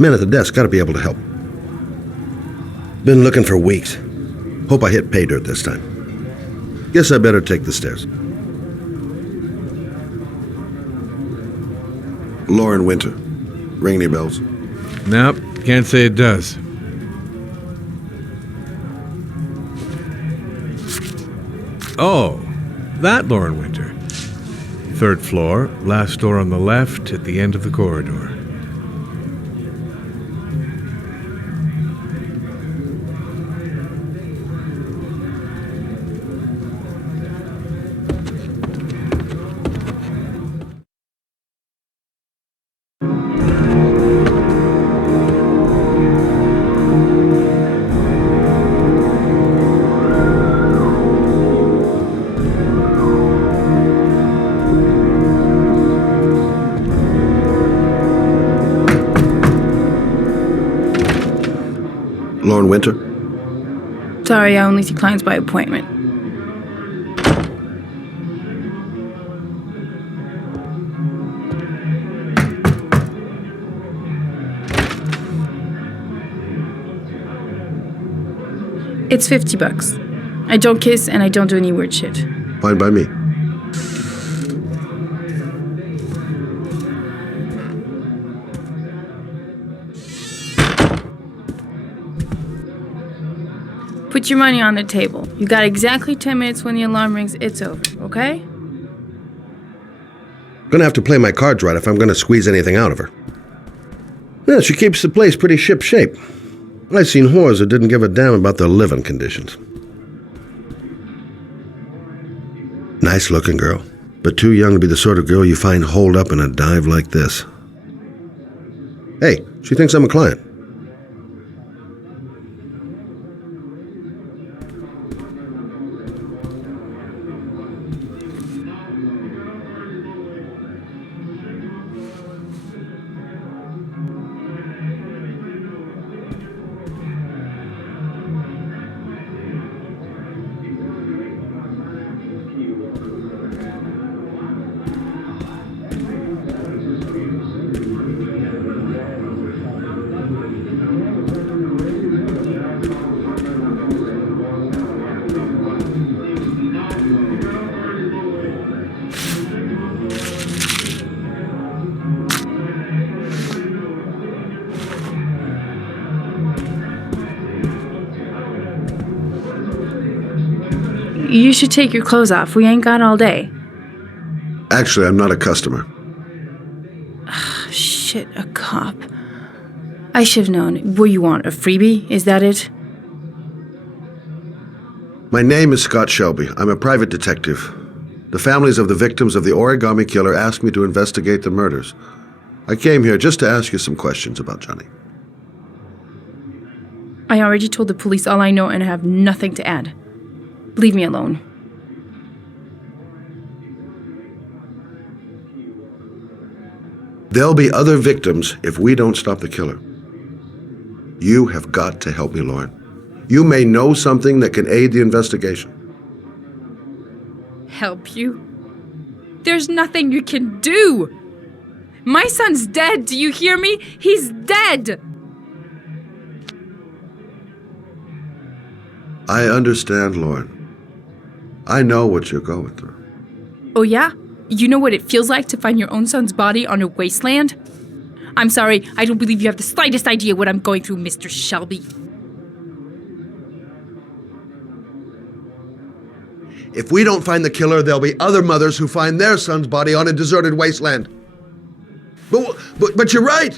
men at the desk gotta be able to help. Been looking for weeks. Hope I hit pay dirt this time. Guess I better take the stairs. Lauren Winter. Ring any bells? Nope, can't say it does. Oh, that Lauren Winter. 3rd floor, last door on the left at the end of the corridor. Lauren Winter? Sorry, I only see clients by appointment. It's $50. I don't kiss and I don't do any weird shit. Fine by me. Put your money on the table. You got exactly 10 minutes. When the alarm rings, it's over, okay? Gonna have to play my cards right if I'm gonna squeeze anything out of her. Yeah, she keeps the place pretty ship-shape. I've seen whores that didn't give a damn about their living conditions. Nice-looking girl, but too young to be the sort of girl you find holed up in a dive like this. Hey, she thinks I'm a client. You should take your clothes off. We ain't got all day. Actually, I'm not a customer. Shit, a cop. I should have known. What you want, a freebie? Is that it? My name is Scott Shelby. I'm a private detective. The families of the victims of the Origami Killer asked me to investigate the murders. I came here just to ask you some questions about Johnny. I already told the police all I know and I have nothing to add. Leave me alone. There'll be other victims if we don't stop the killer. You have got to help me, Lauren. You may know something that can aid the investigation. Help you? There's nothing you can do. My son's dead. Do you hear me? He's dead. I understand, Lauren. I know what you're going through. Oh yeah? You know what it feels like to find your own son's body on a wasteland? I'm sorry, I don't believe you have the slightest idea what I'm going through, Mr. Shelby. If we don't find the killer, there'll be other mothers who find their son's body on a deserted wasteland. But you're right.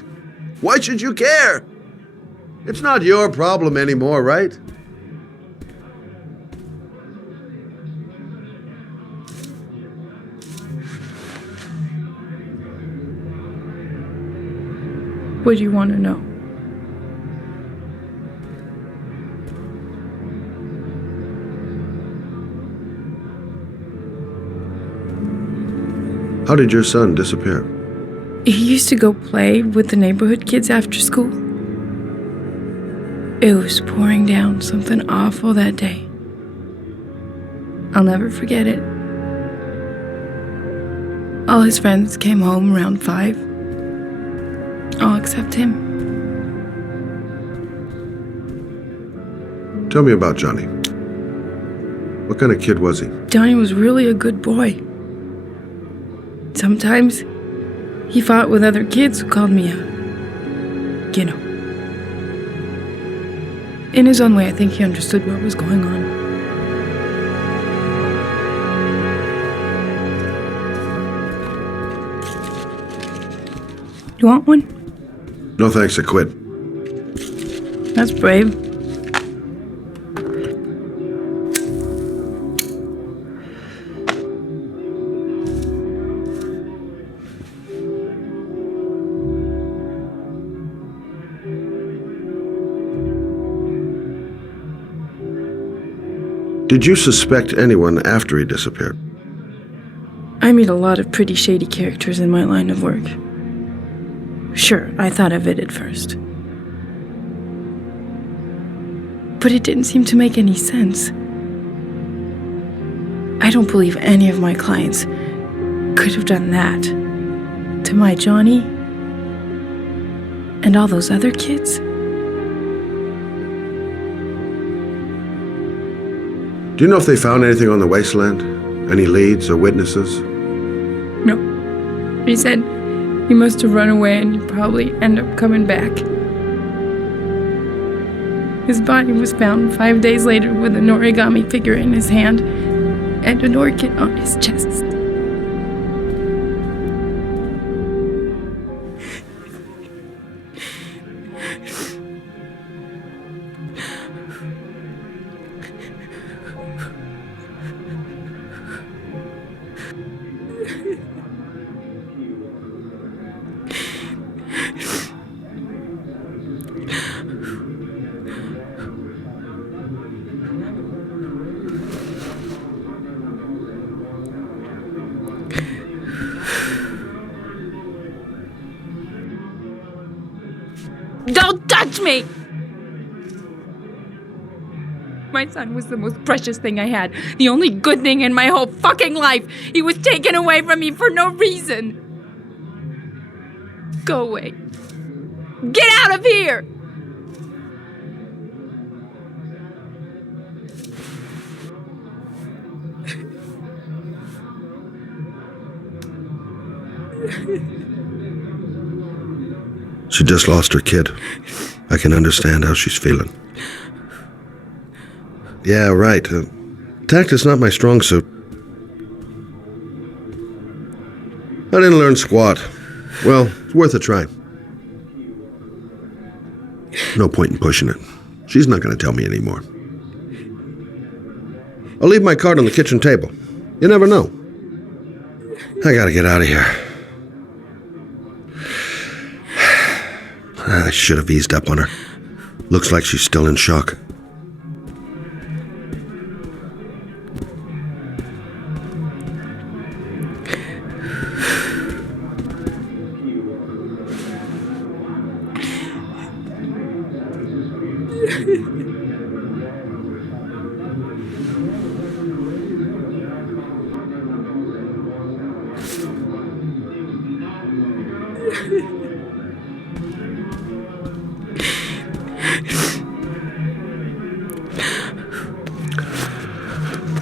Why should you care? It's not your problem anymore, right? What do you want to know? How did your son disappear? He used to go play with the neighborhood kids after school. It was pouring down something awful that day. I'll never forget it. All his friends came home around 5. All except him. Tell me about Johnny. What kind of kid was he? Johnny was really a good boy. Sometimes he fought with other kids who called me you know. In his own way, I think he understood what was going on. You want one? No thanks, I quit. That's brave. Did you suspect anyone after he disappeared? I meet a lot of pretty shady characters in my line of work. Sure, I thought of it at first. But it didn't seem to make any sense. I don't believe any of my clients could have done that to my Johnny and all those other kids. Do you know if they found anything on the wasteland? Any leads or witnesses? No. He said he must have run away and he'd probably end up coming back. His body was found 5 days later with an origami figure in his hand and an orchid on his chest. Don't touch me! My son was the most precious thing I had. The only good thing in my whole fucking life. He was taken away from me for no reason. Go away. Get out of here! She just lost her kid. I can understand how she's feeling. Yeah, right. Tact is not my strong suit. I didn't learn squat. Well, it's worth a try. No point in pushing it. She's not going to tell me anymore. I'll leave my card on the kitchen table. You never know. I gotta get out of here. I should have eased up on her. Looks like she's still in shock.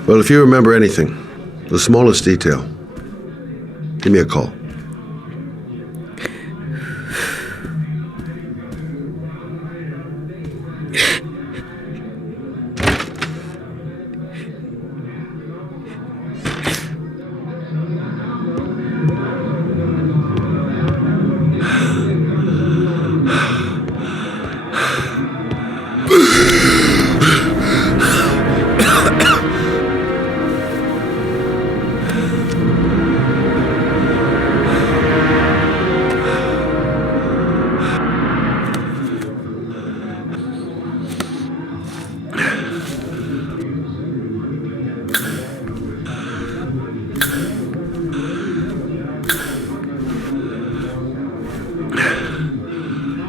Well, if you remember anything, the smallest detail, give me a call.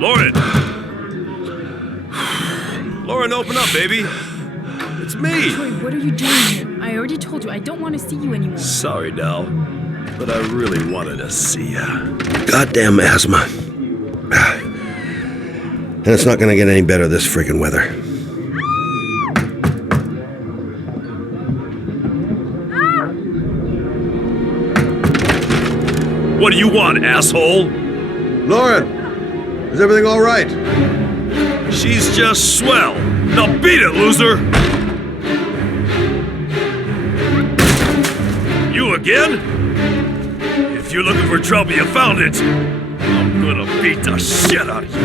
Lauren! Lauren, open up, baby. It's me. Troy, what are you doing here? I already told you I don't want to see you anymore. Sorry, Dal, but I really wanted to see ya. Goddamn asthma. And it's not gonna get any better this friggin' weather. What do you want, asshole? Lauren, is everything all right? She's just swell. Now beat it, loser! You again? If you're looking for trouble, you found it. I'm gonna beat the shit out of you.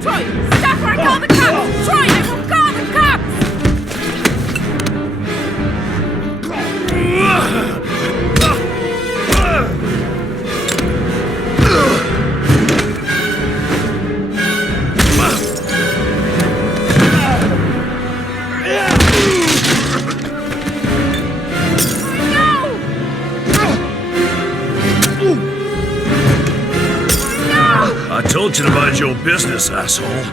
Troy, stop or I call the cops! Troy, I will call the cops! I told you to mind your business, asshole.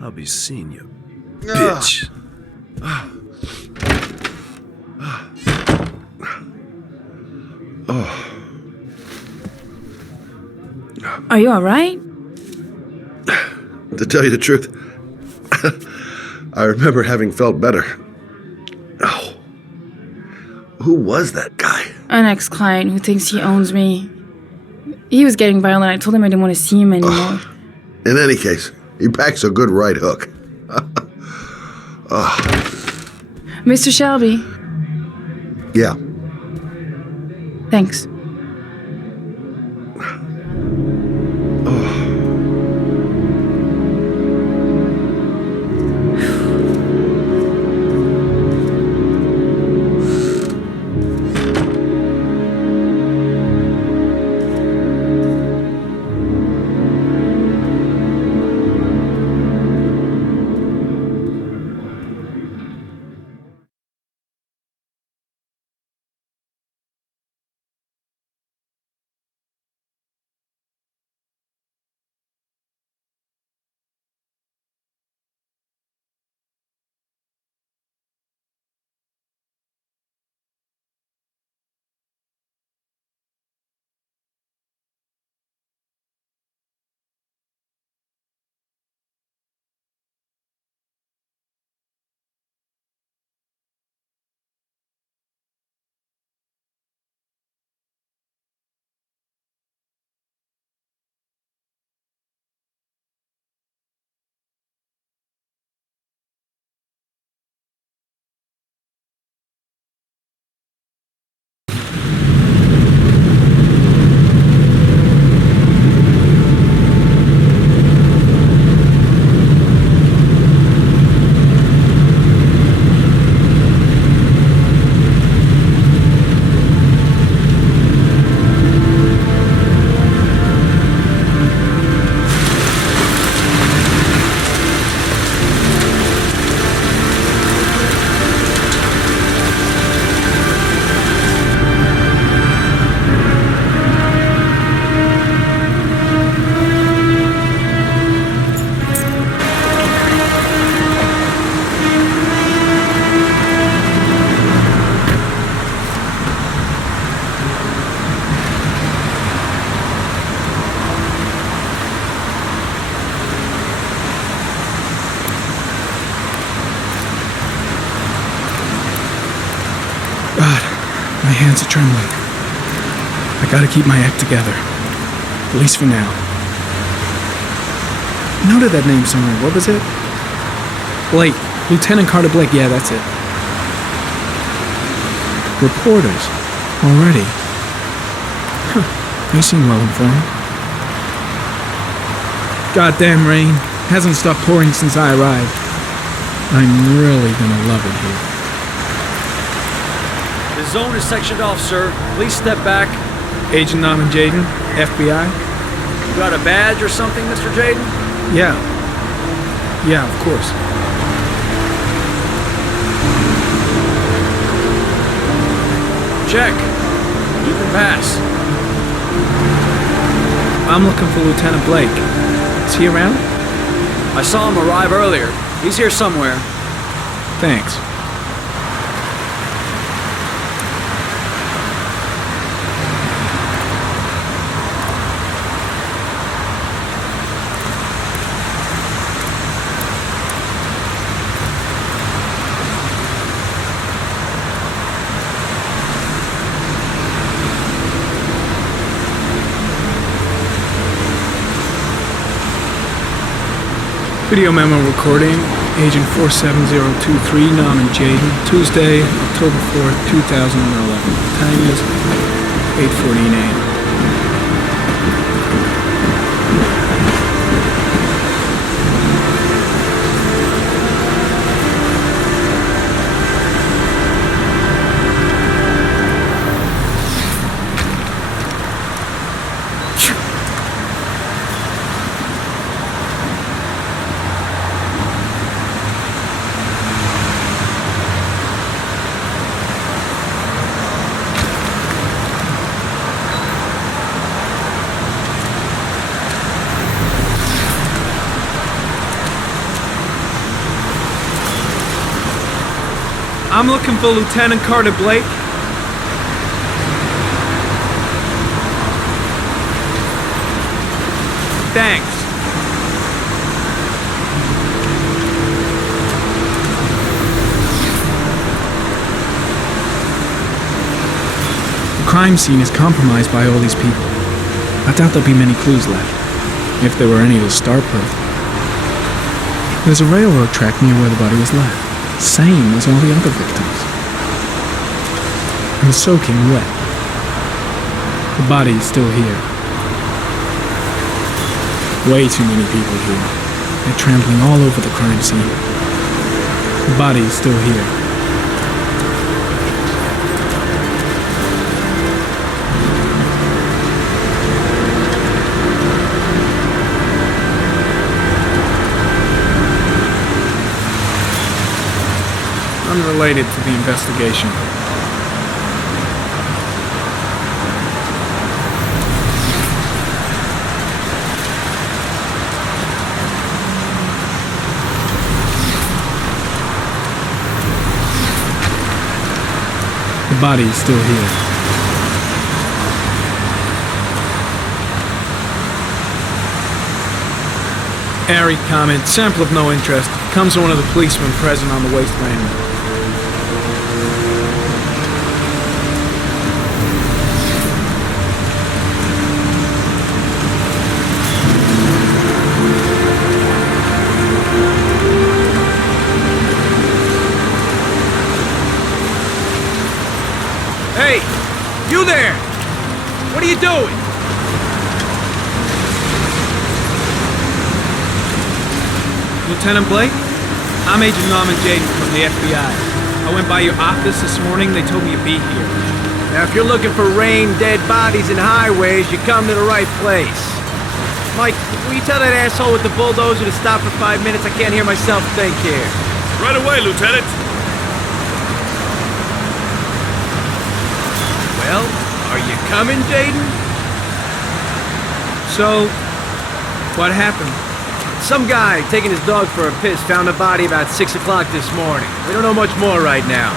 I'll be seeing you, bitch. Are you alright? To tell you the truth, I remember having felt better. Oh. Who was that guy? An ex-client who thinks he owns me. He was getting violent. I told him I didn't want to see him anymore. In any case, he packs a good right hook. Mr. Shelby, Yeah. thanks. My hands are trembling. I gotta keep my act together. At least for now. I noted that name somewhere. What was it? Blake. Lieutenant Carter Blake. Yeah, that's it. Reporters. Already. Huh. They seem well informed. Goddamn rain. Hasn't stopped pouring since I arrived. I'm really gonna love it here. The zone is sectioned off, sir. Please step back. Agent Norman Jaden, FBI? You got a badge or something, Mr. Jaden? Yeah. Yeah, of course. Check. You can pass. I'm looking for Lieutenant Blake. Is he around? I saw him arrive earlier. He's here somewhere. Thanks. Video memo recording, Agent 47023, Norman Jayden, Tuesday, October 4th, 2011. Time is 8:14 a.m. I'm looking for Lieutenant Carter Blake. Thanks. The crime scene is compromised by all these people. I doubt there'll be many clues left, if there were any to start with. There's a railroad track near where the body was left. Same as all the other victims. I'm soaking wet. The body is still here. Way too many people here. They're trampling all over the crime scene. The body is still here. Unrelated to the investigation. The body is still here. Airy comment, sample of no interest. Comes from one of the policemen present on the wasteland. Hey, you there! What are you doing? Lieutenant Blake? I'm Agent Norman Jayden from the FBI. I went by your office this morning. They told me you'd be here. Now, if you're looking for rain, dead bodies, and highways, you come to the right place. Mike, will you tell that asshole with the bulldozer to stop for 5 minutes? I can't hear myself think here. Right away, Lieutenant. Well, are you coming, Jayden? So, what happened? Some guy taking his dog for a piss found a body about 6 o'clock this morning. We don't know much more right now.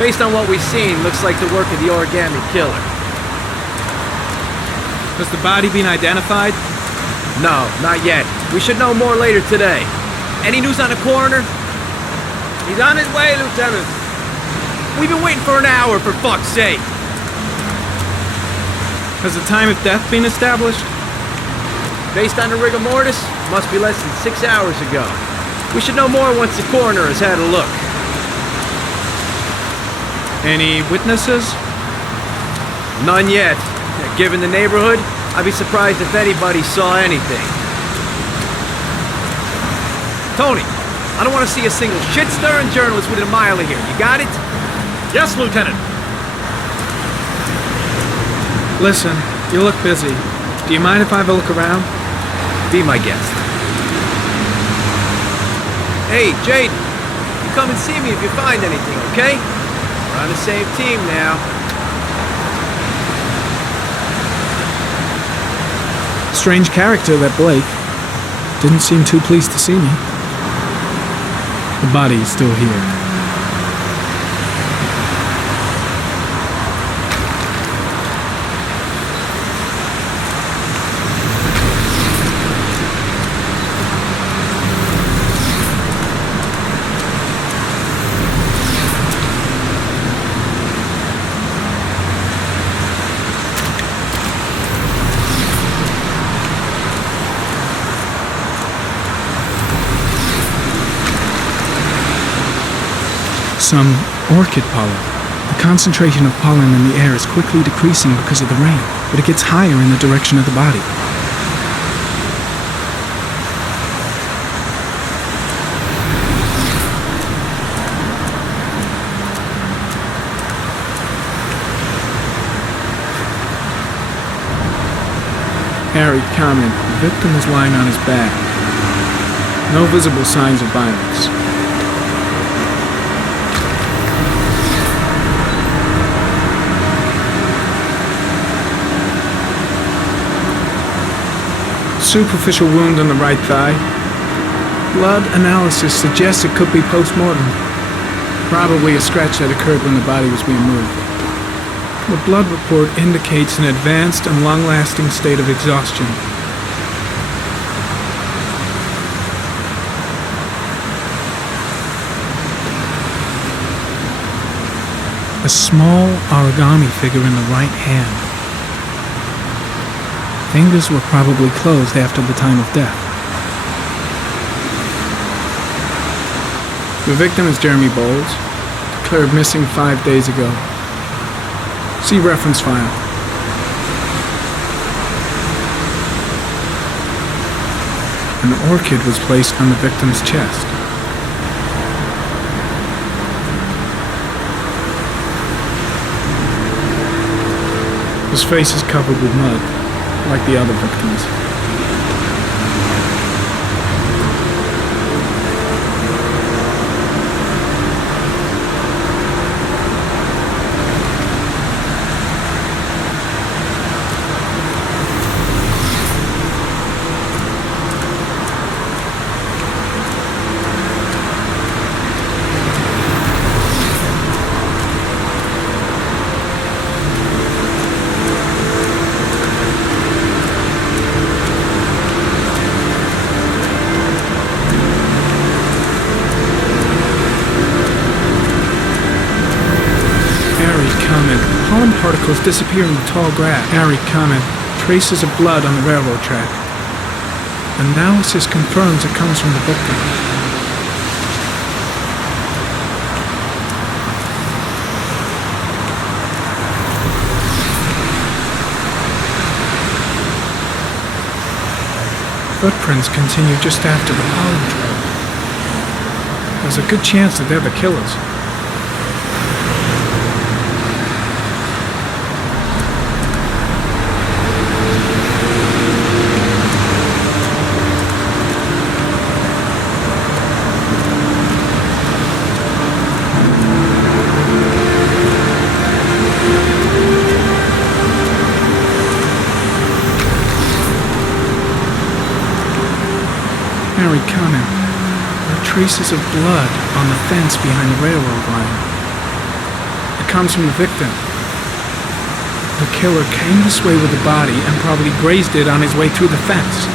Based on what we've seen, looks like the work of the origami killer. Has the body been identified? No, not yet. We should know more later today. Any news on the coroner? He's on his way, Lieutenant. We've been waiting for an hour, for fuck's sake. Has the time of death been established? Based on the rigor mortis, must be less than 6 hours ago. We should know more once the coroner has had a look. Any witnesses? None yet. Given the neighborhood, I'd be surprised if anybody saw anything. Tony, I don't want to see a single shit-stirring journalist within a mile of here. You got it? Yes, Lieutenant. Listen, you look busy. Do you mind if I have a look around? Be my guest. Hey, Jayden, you come and see me if you find anything, okay? We're on the same team now. Strange character, that Blake. didn't seem too pleased to see me. The body is still here. Some orchid pollen. The concentration of pollen in the air is quickly decreasing because of the rain, but it gets higher in the direction of the body. Harried comment. The victim was lying on his back. No visible signs of violence. Superficial wound on the right thigh. Blood analysis suggests it could be post-mortem. Probably a scratch that occurred when the body was being moved. The blood report indicates an advanced and long-lasting state of exhaustion. A small origami figure in the right hand. Fingers were probably closed after the time of death. The victim is Jeremy Bowles, declared missing 5 days ago. See reference file. An orchid was placed on the victim's chest. His face is covered with mud, like the other victims. Pollen particles disappear in the tall grass. Harry comment. Traces of blood on the railroad track. Analysis confirms it comes from the victim. Footprints continue just after the pollen trail. There's a good chance that they're the killers. Harry comment. There are traces of blood on the fence behind the railroad line. It comes from the victim. The killer came this way with the body and probably grazed it on his way through the fence.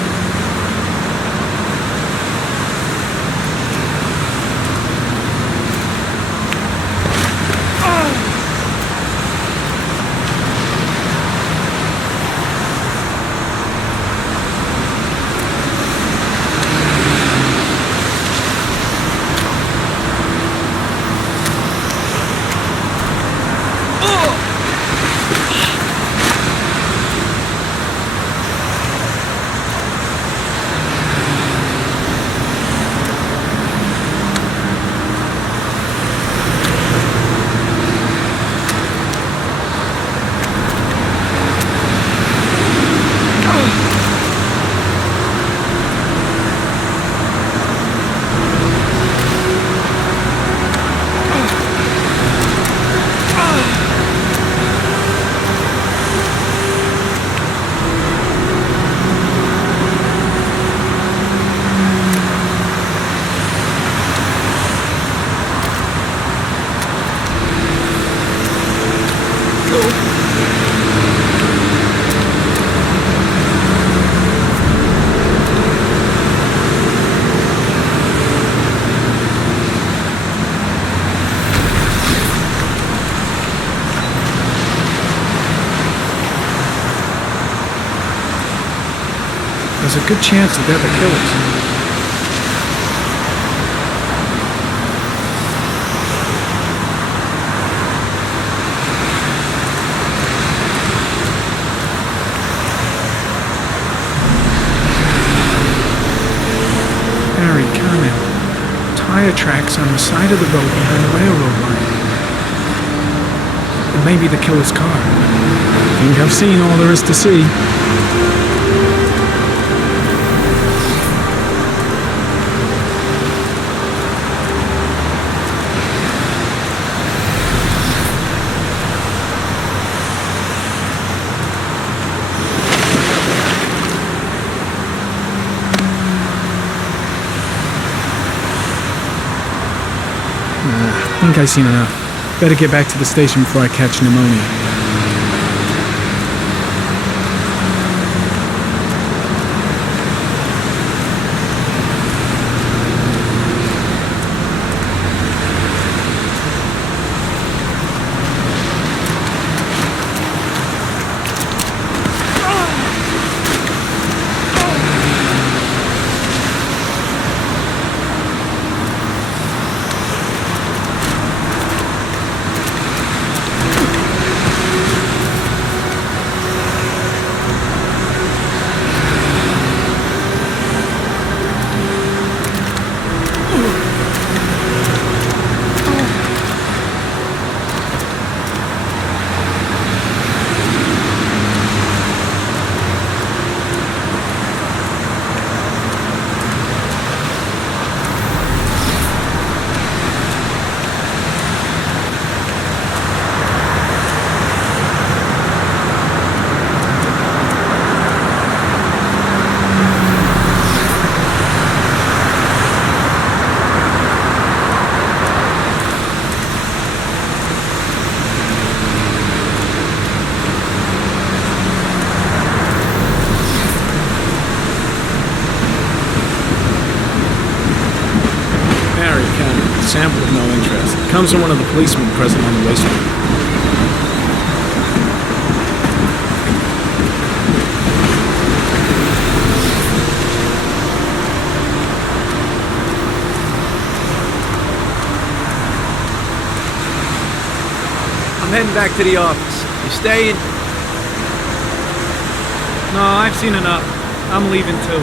there's a good chance that they're the killers. Harry, Connell. Tire tracks on the side of the road behind the railroad line. It may be the killer's car. I think I've seen all there is to see. I think I've seen enough. Better get back to the station before I catch pneumonia. Sample of no interest. It comes from one of the policemen present on the wasteland. I'm heading back to the office. You staying? No, I've seen enough. I'm leaving too.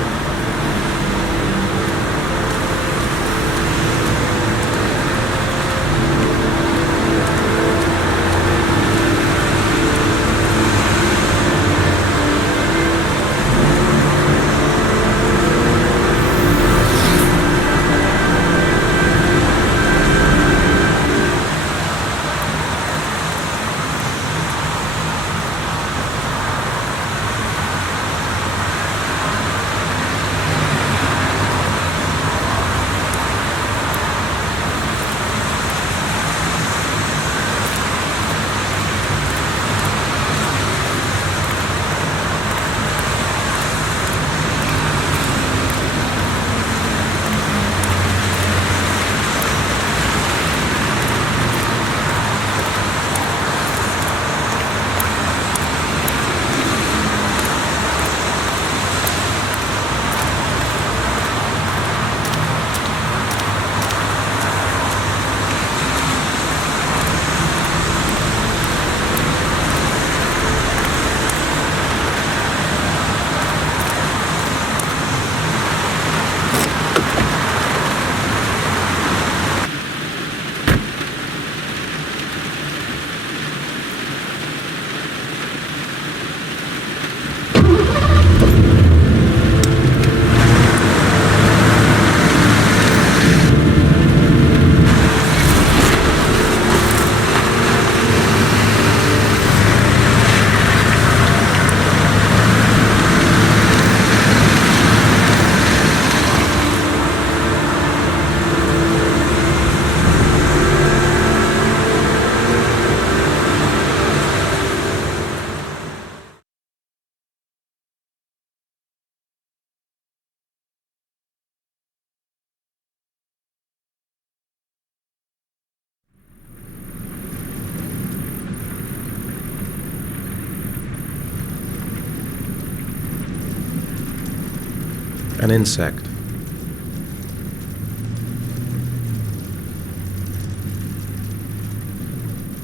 An insect.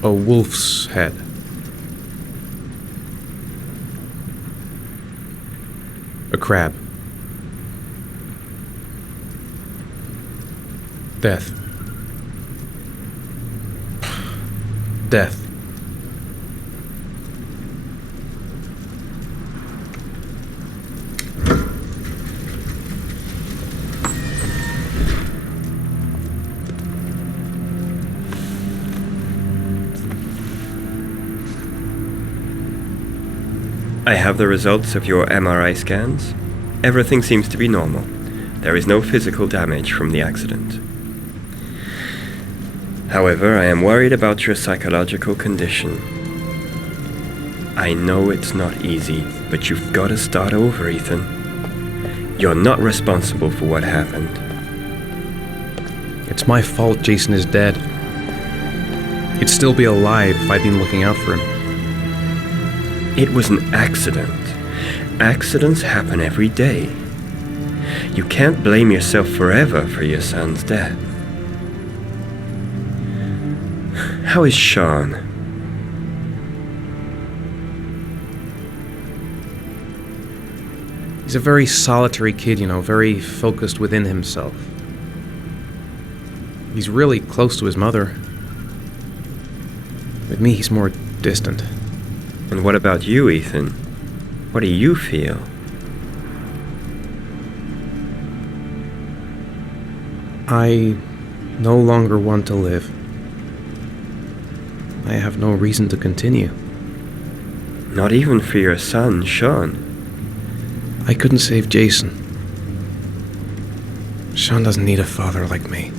A wolf's head. A crab. Death. Death. I have the results of your MRI scans. Everything seems to be normal. There is no physical damage from the accident. However, I am worried about your psychological condition. I know it's not easy, but you've got to start over, Ethan. You're not responsible for what happened. It's my fault Jason is dead. He'd still be alive if I'd been looking out for him. It was an accident. Accidents happen every day. You can't blame yourself forever for your son's death. How is Sean? He's a very solitary kid, very focused within himself. He's really close to his mother. With me, he's more distant. And what about you, Ethan? What do you feel? I no longer want to live. I have no reason to continue. Not even for your son, Sean. I couldn't save Jason. Sean doesn't need a father like me.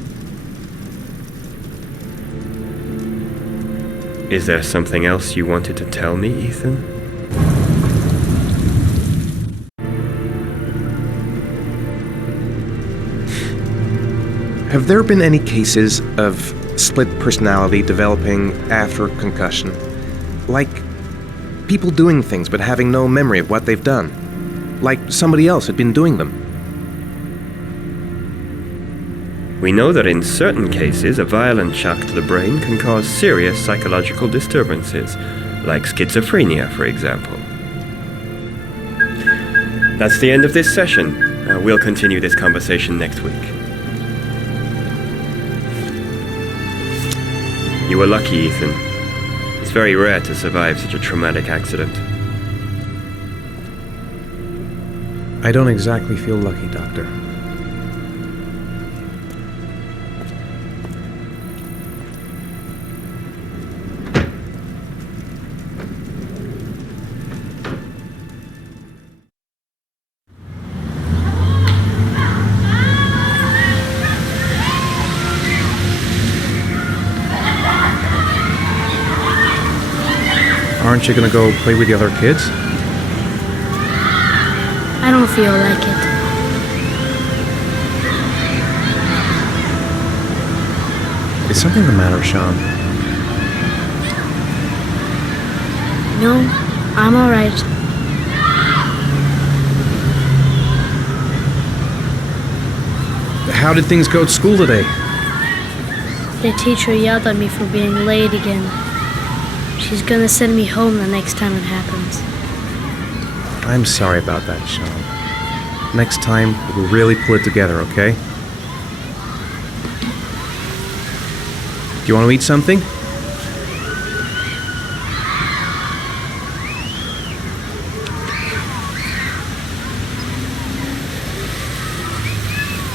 Is there something else you wanted to tell me, Ethan? Have there been any cases of split personality developing after concussion? Like people doing things but having no memory of what they've done? Like somebody else had been doing them? We know that in certain cases, a violent shock to the brain can cause serious psychological disturbances, like schizophrenia, for example. That's the end of this session. We'll continue this conversation next week. You were lucky, Ethan. It's very rare to survive such a traumatic accident. I don't exactly feel lucky, Doctor. Aren't you gonna go play with the other kids? I don't feel like it. Is something the matter, Sean? No, I'm alright. How did things go at school today? The teacher yelled at me for being late again. She's gonna send me home the next time it happens. I'm sorry about that, Sean. Next time, we'll really pull it together, okay? Do you want to eat something?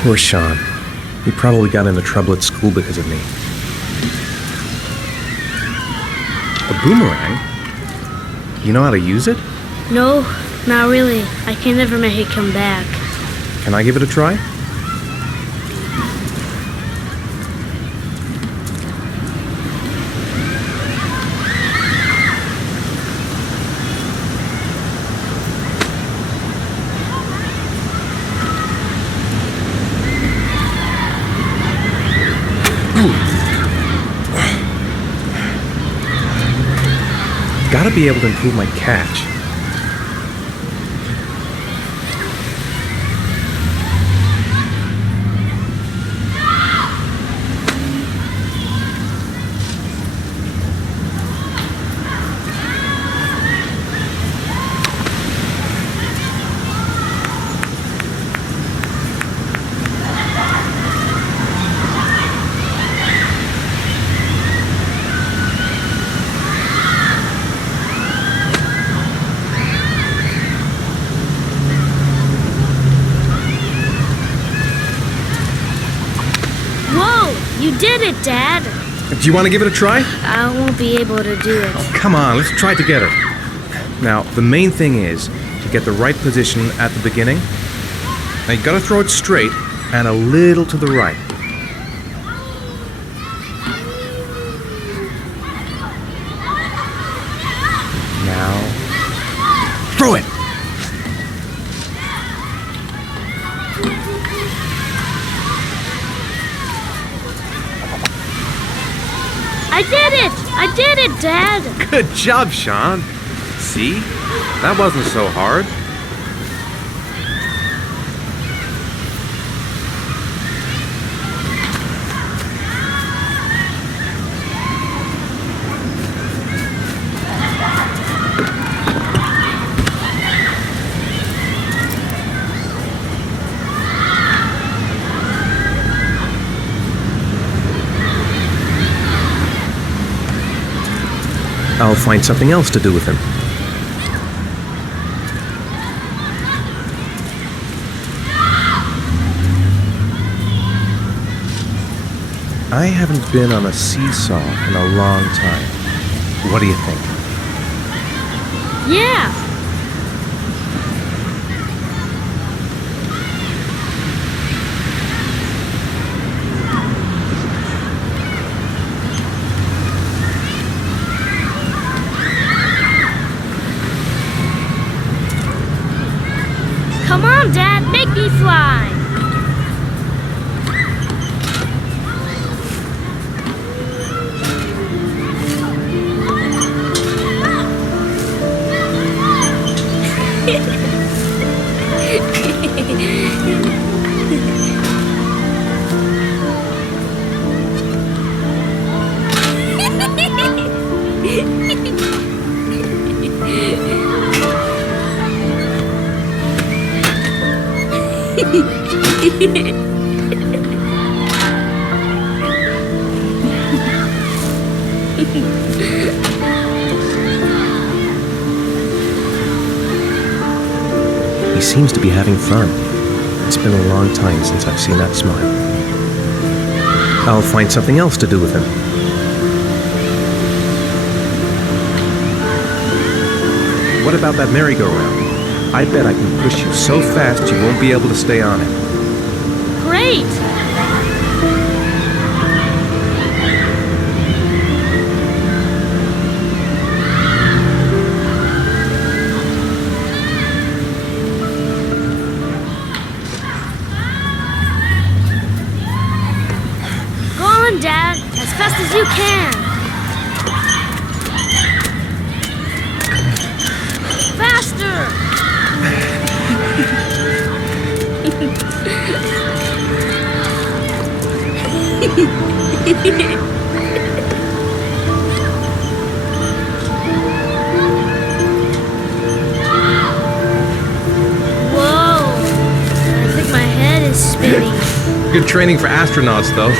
Poor Sean. He probably got into trouble at school because of me. A boomerang? You know how to use it? No, not really. I can never make it come back. Can I give it a try? Gotta be able to improve my catch. You did it, Dad! Do you want to give it a try? I won't be able to do it. Come on, let's try together. Now, the main thing is to get the right position at the beginning. Now, you gotta throw it straight and a little to the right. Now, throw it! I did it! I did it, Dad! Good job, Sean. See? That wasn't so hard. I'll find something else to do with him. I haven't been on a seesaw in a long time. What do you think? Yeah! Come on, Dad, make me fly! He seems to be having fun. It's been a long time since I've seen that smile. I'll find something else to do with him. What about that merry-go-round? I bet I can push you so fast you won't be able to stay on it. Great! Go on, Dad, as fast as you can. Faster! Whoa! I think my head is spinning. Good training for astronauts, though.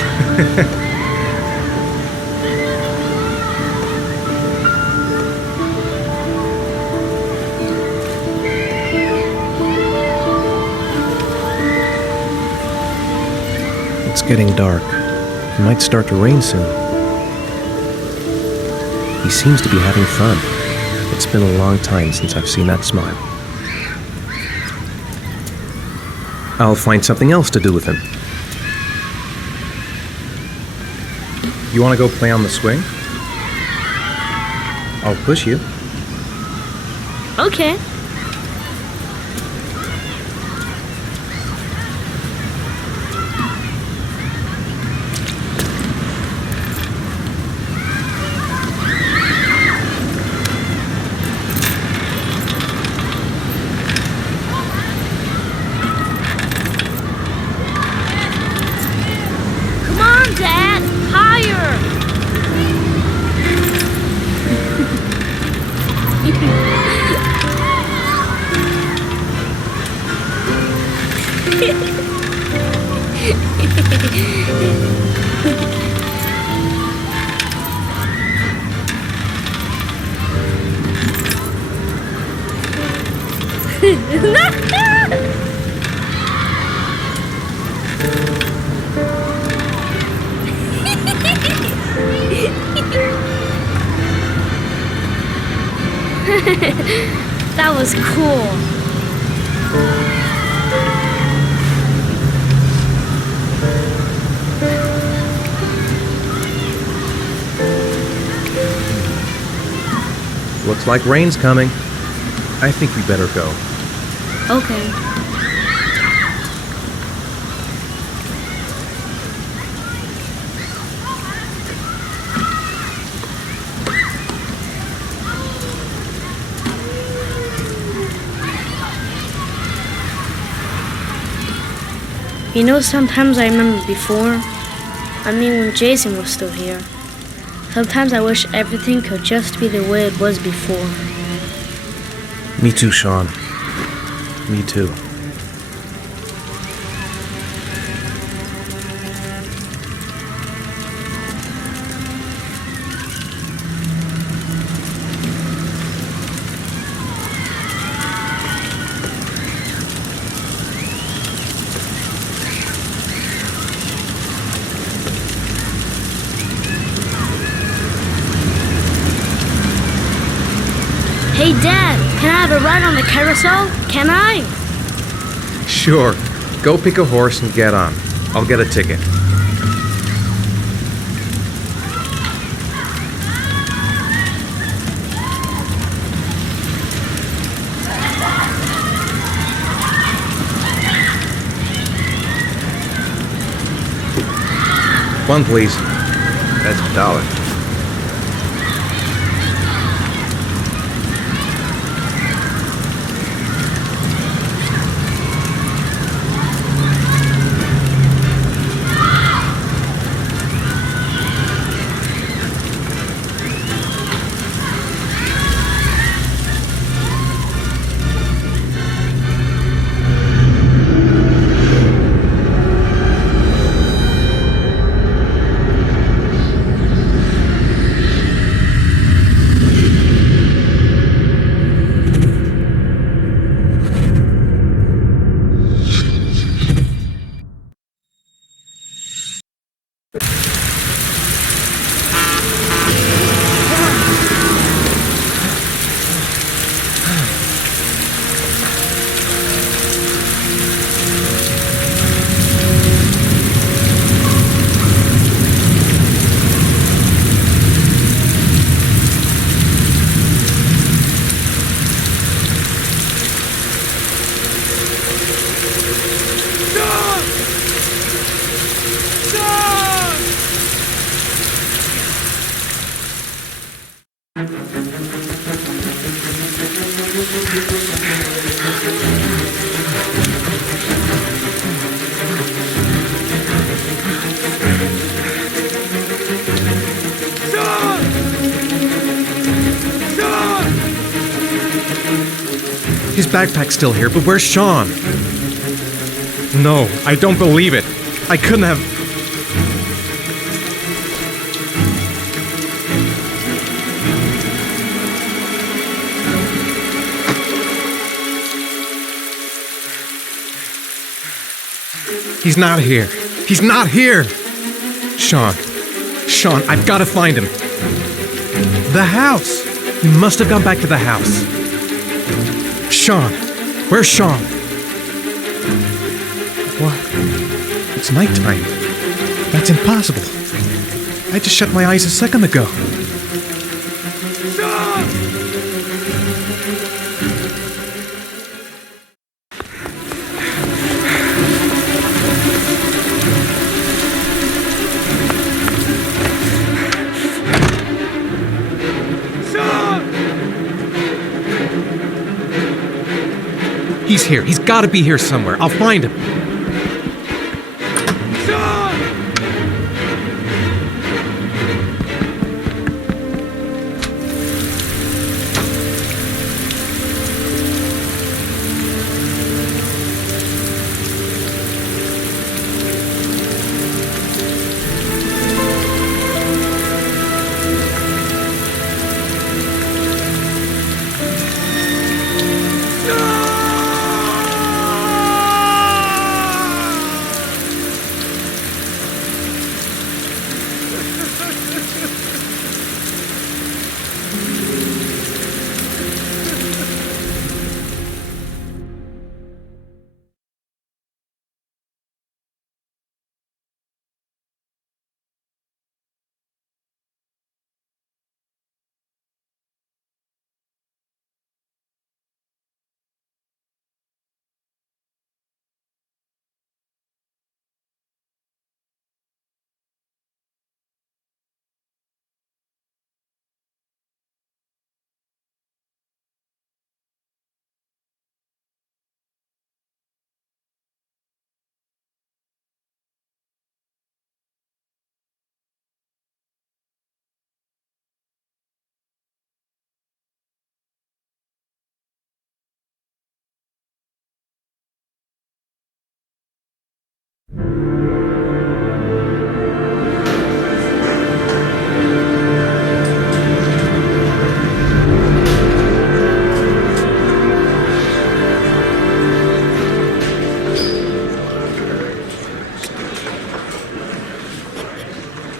It's getting dark. It might start to rain soon. He seems to be having fun. It's been a long time since I've seen that smile. I'll find something else to do with him. You want to go play on the swing? I'll push you. Okay. Come on, Dad! Higher! That was cool. Looks like rain's coming. I think we better go. Okay. You know, sometimes I remember before. I mean, when Jason was still here. Sometimes I wish everything could just be the way it was before. Me too, Sean. Me too. Hey, Dad, can I have a ride on the carousel? Can I? Sure. Go pick a horse and get on. I'll get a ticket. One, please. That's $1. His backpack's still here, but where's Sean? No, I don't believe it. I couldn't have... He's not here. He's not here! Sean. Sean, I've got to find him. The house! He must have gone back to the house. Sean! Where's Sean? What? It's nighttime. That's impossible. I just shut my eyes a second ago. He's here. He's got to be here somewhere. I'll find him.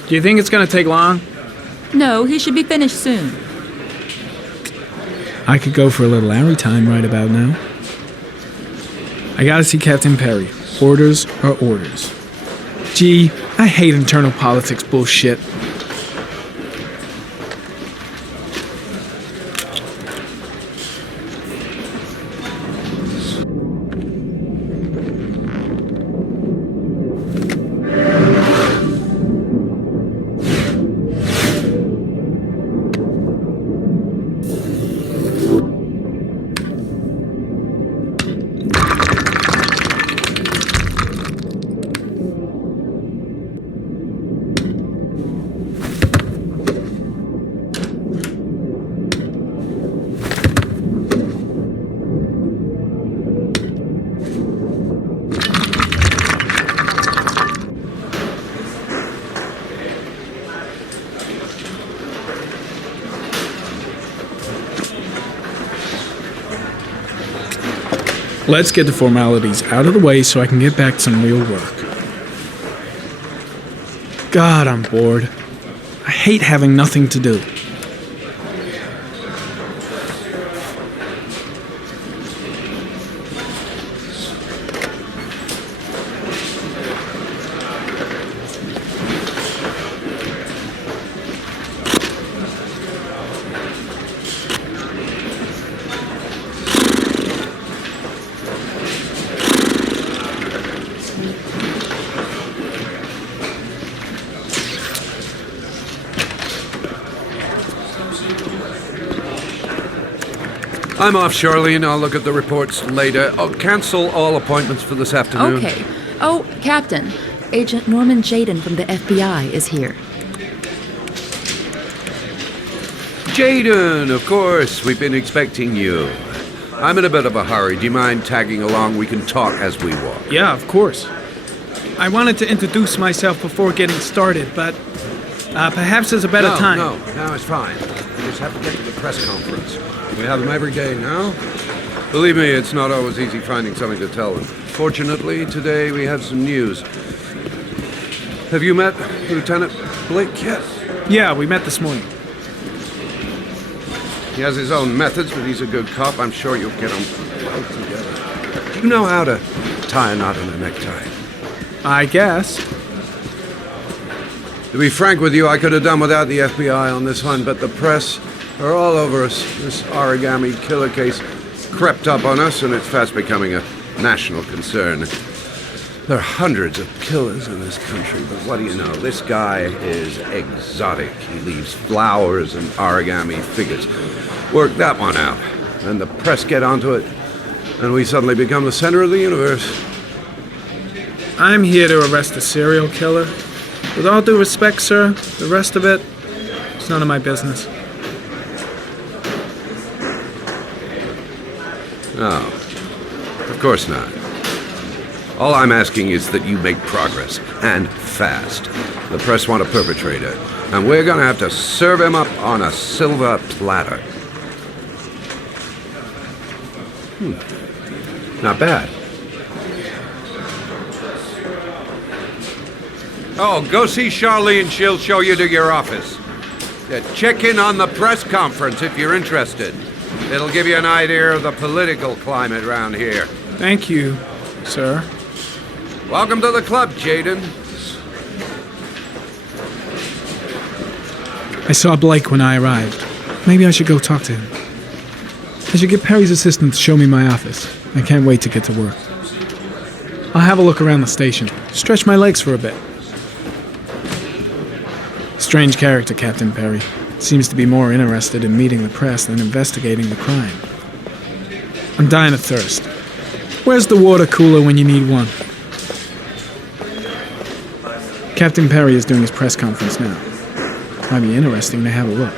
Do you think it's gonna take long? No, he should be finished soon. I could go for a little Larry time right about now. I gotta see Captain Perry. Orders are orders. Gee, I hate internal politics bullshit. Let's get the formalities out of the way so I can get back to some real work. God, I'm bored. I hate having nothing to do. I'm off, Charlene. I'll look at the reports later. Oh, cancel all appointments for this afternoon. Okay. Oh, Captain, Agent Norman Jaden from the FBI is here. Jaden, of course. We've been expecting you. I'm in a bit of a hurry. Do you mind tagging along? We can talk as we walk. Yeah, of course. I wanted to introduce myself before getting started, but perhaps there's a better time. No, it's fine. We just have to get to the press conference. We have them every day now. Believe me, it's not always easy finding something to tell them. Fortunately, today we have some news. Have you met Lieutenant Blake yet? Yeah, we met this morning. He has his own methods, but he's a good cop. I'm sure you'll get them well together. Do you know how to tie a knot in a necktie? I guess. To be frank with you, I could have done without the FBI on this one, but the press are all over us. This origami killer case crept up on us, and it's fast becoming a national concern. There are hundreds of killers in this country, but what do you know? This guy is exotic. He leaves flowers and origami figures. Work that one out. Then the press get onto it, and we suddenly become the center of the universe. I'm here to arrest a serial killer. With all due respect, sir, the rest of it, it's none of my business. No, of course not. All I'm asking is that you make progress, and fast. The press want a perpetrator, and we're gonna have to serve him up on a silver platter. Not bad. Oh, go see Charlene. She'll show you to your office. Check in on the press conference if you're interested. It'll give you an idea of the political climate around here. Thank you, sir. Welcome to the club, Jaden. I saw Blake when I arrived. Maybe I should go talk to him. I should get Perry's assistant to show me my office. I can't wait to get to work. I'll have a look around the station. Stretch my legs for a bit. Strange character, Captain Perry. Seems to be more interested in meeting the press than investigating the crime. I'm dying of thirst. Where's the water cooler when you need one? Captain Perry is doing his press conference now. Might be interesting to have a look.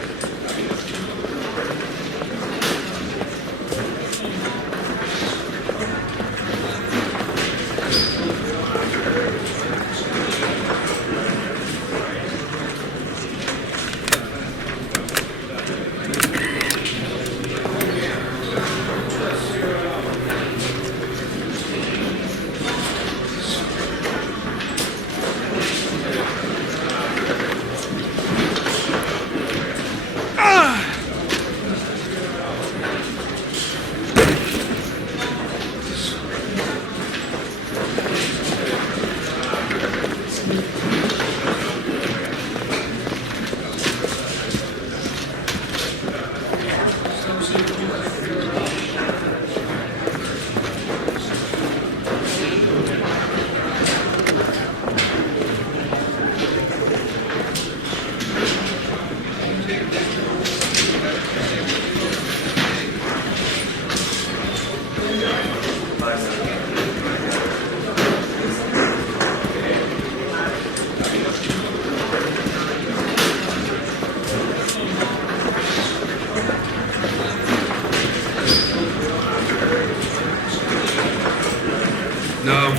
No.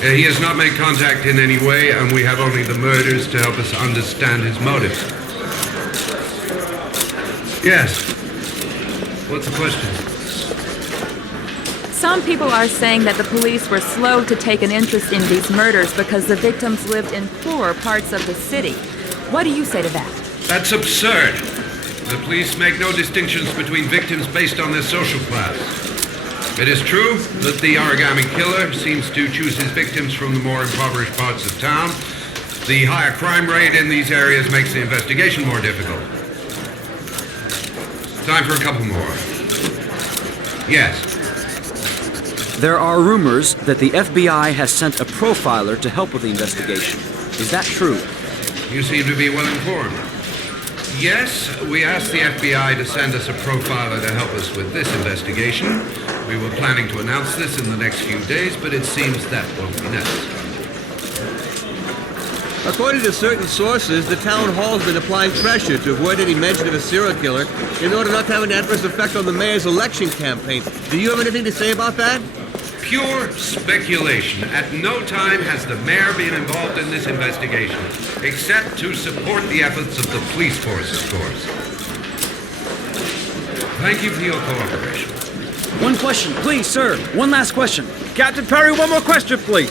He has not made contact in any way, and we have only the murders to help us understand his motives. Yes. What's the question? Some people are saying that the police were slow to take an interest in these murders because the victims lived in poorer parts of the city. What do you say to that? That's absurd. The police make no distinctions between victims based on their social class. It is true that the origami killer seems to choose his victims from the more impoverished parts of town. The higher crime rate in these areas makes the investigation more difficult. Time for a couple more. Yes. There are rumors that the FBI has sent a profiler to help with the investigation. Is that true? You seem to be well informed. Yes, we asked the FBI to send us a profiler to help us with this investigation. We were planning to announce this in the next few days, but it seems that won't be necessary. According to certain sources, the town hall's been applying pressure to avoid any mention of a serial killer in order not to have an adverse effect on the mayor's election campaign. Do you have anything to say about that? Pure speculation. At no time has the mayor been involved in this investigation, except to support the efforts of the police force, of course. Thank you for your cooperation. One question, please, sir. One last question. Captain Perry, one more question, please.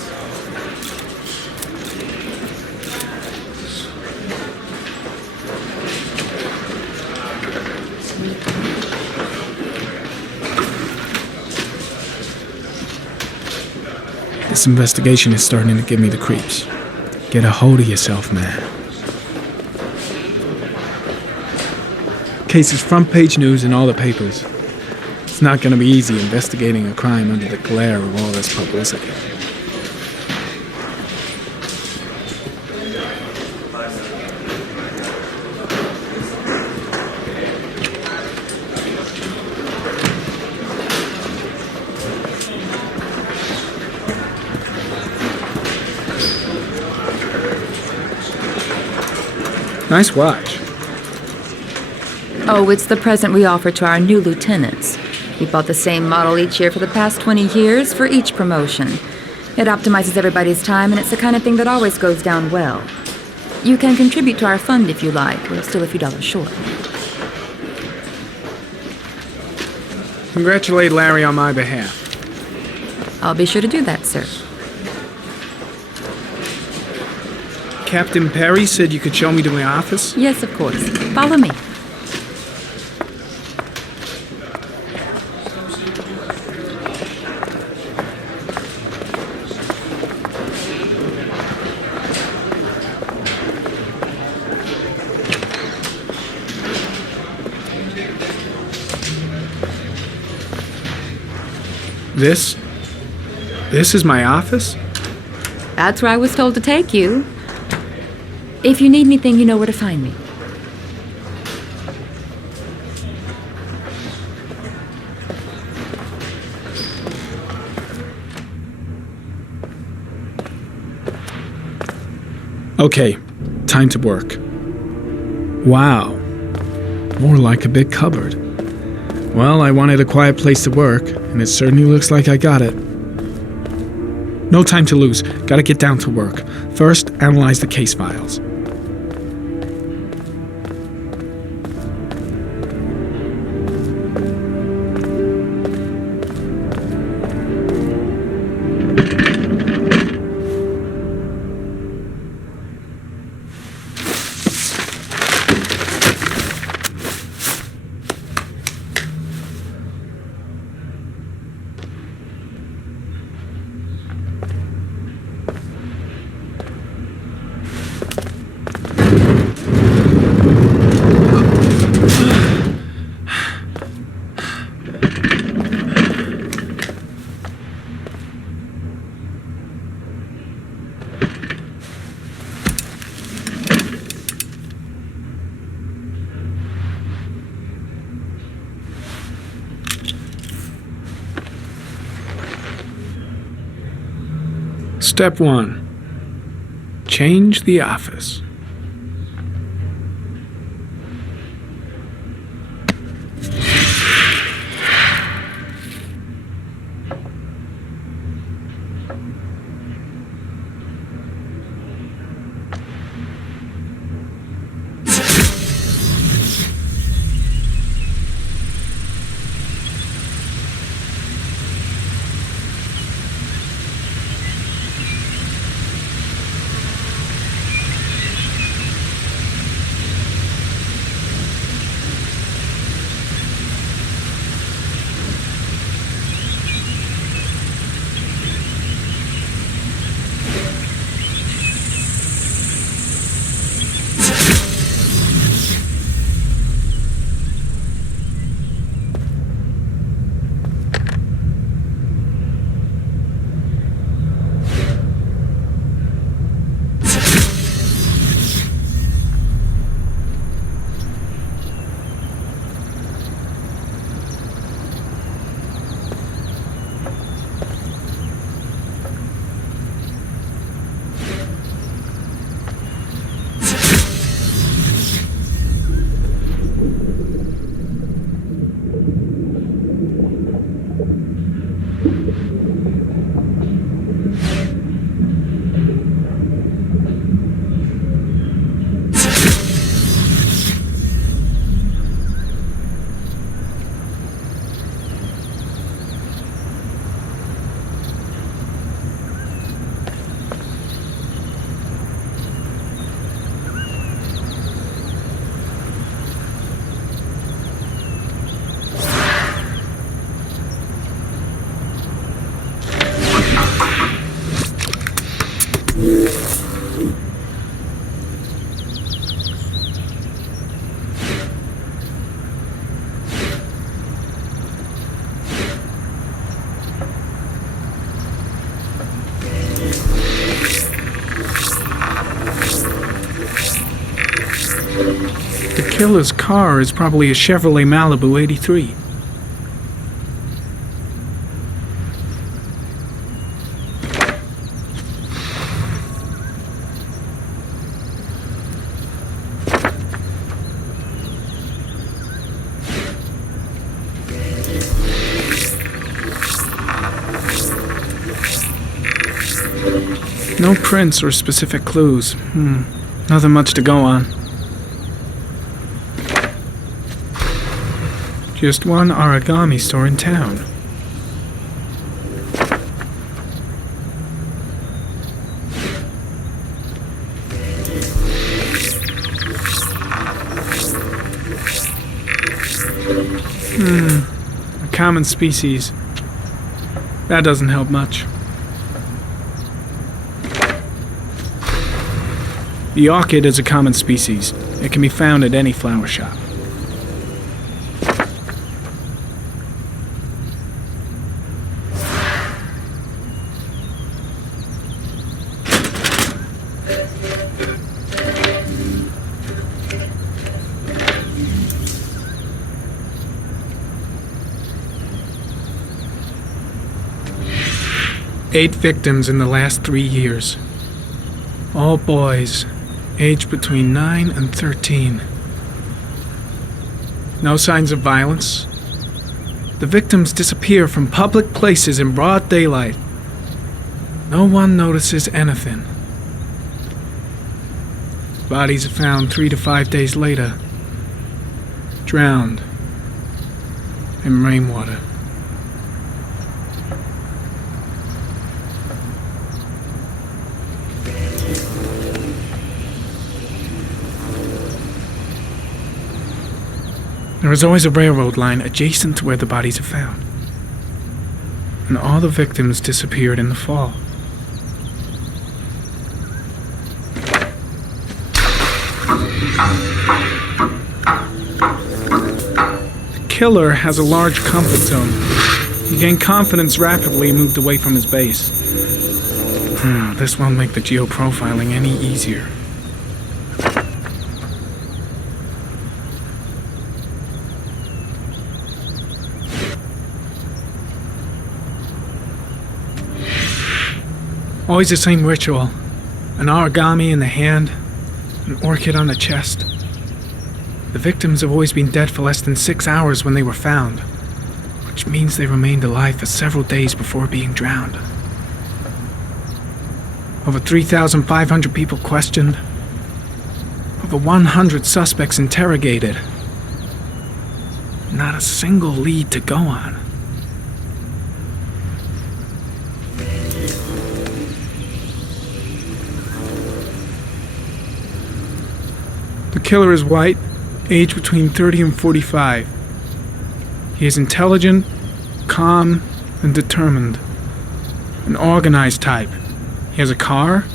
This investigation is starting to give me the creeps. Get a hold of yourself, man. Case is front page news in all the papers. It's not going to be easy investigating a crime under the glare of all this publicity. Nice watch. Oh, it's the present we offer to our new lieutenants. We bought the same model each year for the past 20 years for each promotion. It optimizes everybody's time, and it's the kind of thing that always goes down well. You can contribute to our fund if you like. We're still a few dollars short. Congratulate Larry on my behalf. I'll be sure to do that, sir. Captain Perry said you could show me to my office? Yes, of course. Follow me. This is my office? That's where I was told to take you. If you need anything, you know where to find me. Okay, time to work. Wow, more like a big cupboard. Well, I wanted a quiet place to work, and it certainly looks like I got it. No time to lose. Gotta get down to work. First, analyze the case files. Step 1. Change the office. The killer's car is probably a Chevrolet Malibu 83. No prints or specific clues. Nothing much to go on. Just one origami store in town. A common species. That doesn't help much. The orchid is a common species. It can be found at any flower shop. Eight victims in the last 3 years. All boys, aged between 9 and 13. No signs of violence. The victims disappear from public places in broad daylight. No one notices anything. Bodies are found 3 to 5 days later, drowned in rainwater. There is always a railroad line adjacent to where the bodies are found. And all the victims disappeared in the fall. The killer has a large comfort zone. He gained confidence rapidly and moved away from his base. This won't make the geoprofiling any easier. Always the same ritual. An origami in the hand, an orchid on the chest. The victims have always been dead for less than 6 hours when they were found, which means they remained alive for several days before being drowned. Over 3,500 people questioned. Over 100 suspects interrogated. Not a single lead to go on. The killer is white, aged between 30 and 45. He is intelligent, calm, and determined. An organized type. He has a car.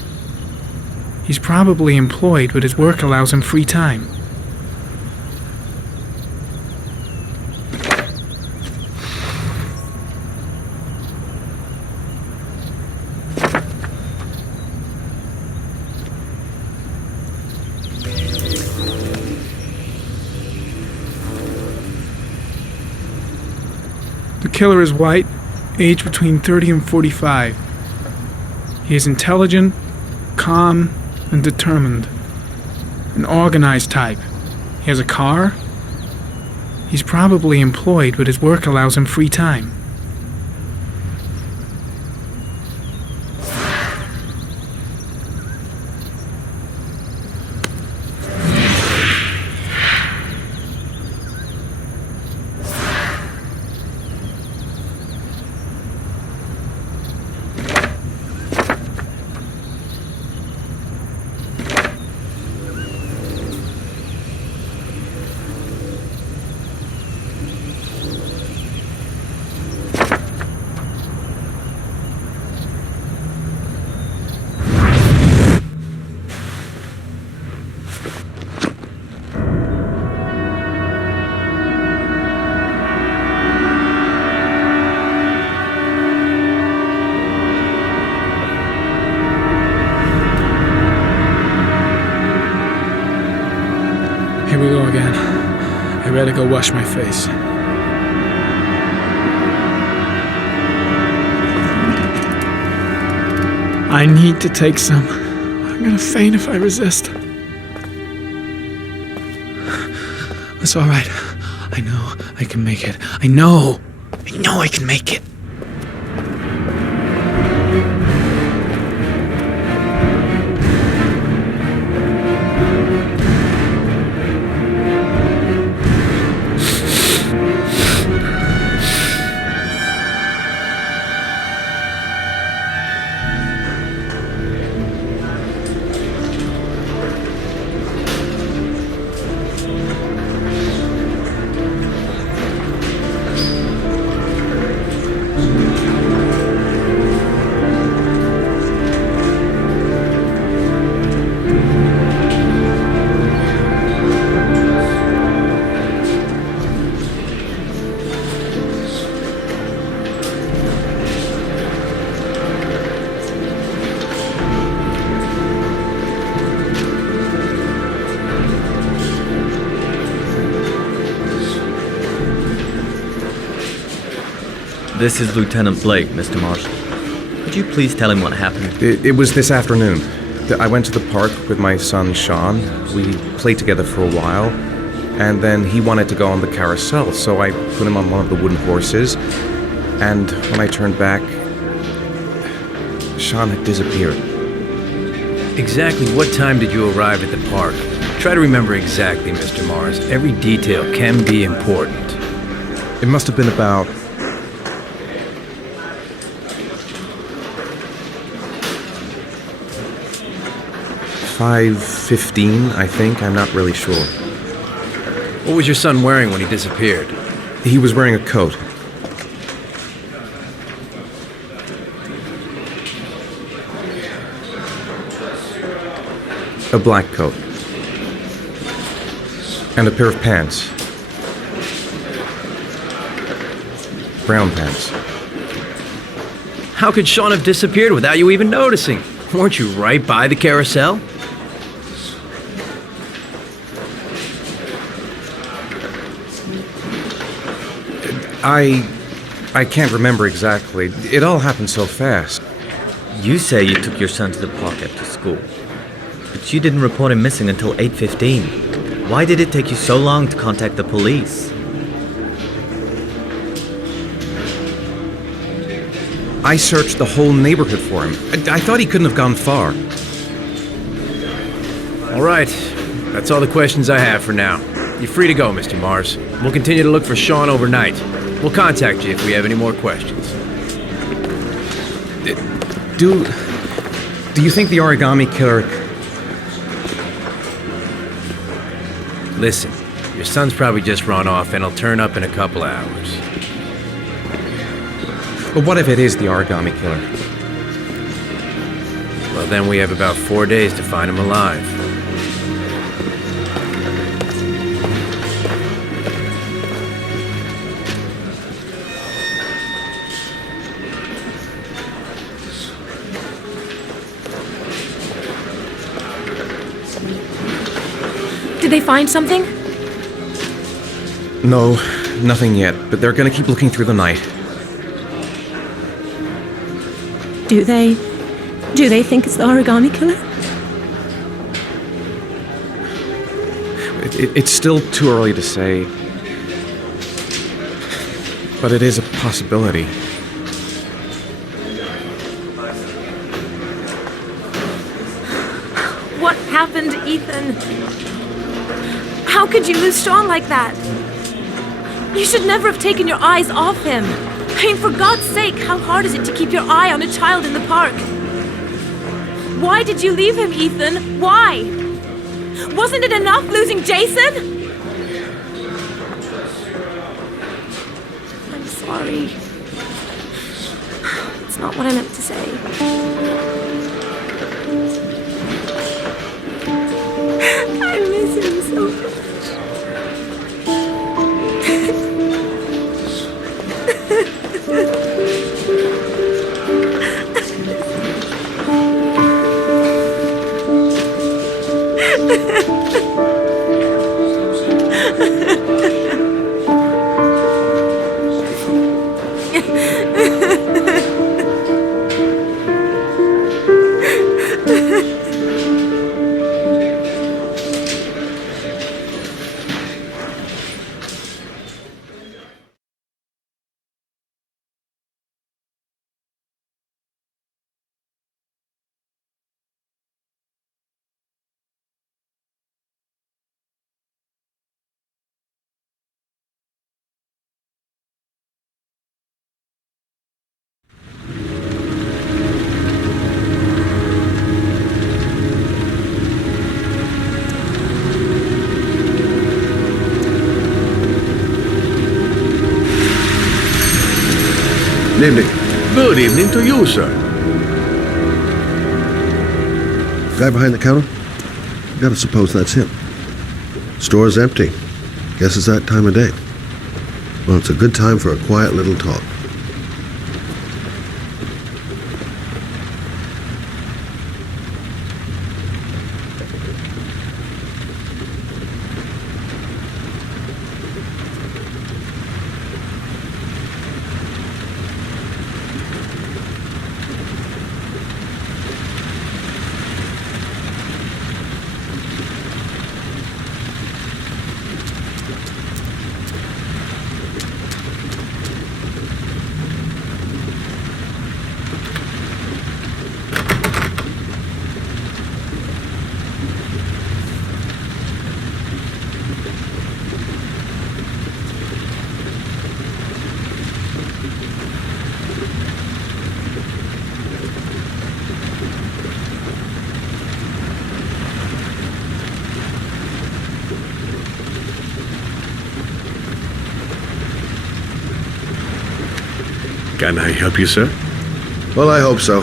He's probably employed, but his work allows him free time. The killer is white, aged between 30 and 45. He is intelligent, calm, and determined. An organized type. He has a car. He's probably employed, but his work allows him free time. Here we go again. I better go wash my face. I need to take some. I'm gonna faint if I resist. It's all right. I know I can make it. I know I can make it. This is Lieutenant Blake, Mr. Marshall. Could you please tell him what happened? It was this afternoon. I went to the park with my son, Sean. We played together for a while, and then he wanted to go on the carousel, so I put him on one of the wooden horses, and when I turned back, Sean had disappeared. Exactly what time did you arrive at the park? Try to remember exactly, Mr. Mars. Every detail can be important. It must have been about 5:15, I think. I'm not really sure. What was your son wearing when he disappeared? He was wearing a coat. A black coat. And a pair of pants. Brown pants. How could Sean have disappeared without you even noticing? Weren't you right by the carousel? I can't remember exactly. It all happened so fast. You say you took your son to the park after school, but you didn't report him missing until 8:15. Why did it take you so long to contact the police? I searched the whole neighborhood for him. I thought he couldn't have gone far. All right. That's all the questions I have for now. You're free to go, Mr. Mars. We'll continue to look for Sean overnight. We'll contact you if we have any more questions. Do you think the origami killer... Listen, your son's probably just run off and he'll turn up in a couple hours. But what if it is the origami killer? Well, then we have about 4 days to find him alive. Did they find something? No, nothing yet, but they're gonna keep looking through the night. Do they think it's the origami killer? It's still too early to say. But it is a possibility. What happened, Ethan? How could you lose Sean like that? You should never have taken your eyes off him. I mean, for God's sake, how hard is it to keep your eye on a child in the park? Why did you leave him, Ethan? Why? Wasn't it enough losing Jason? I'm sorry. It's not what I meant to say. I miss him so much. Good evening. Good evening to you, sir. Guy behind the counter? Gotta suppose that's him. Store's empty. Guess it's that time of day. Well, it's a good time for a quiet little talk. Can I help you, sir? Well, I hope so.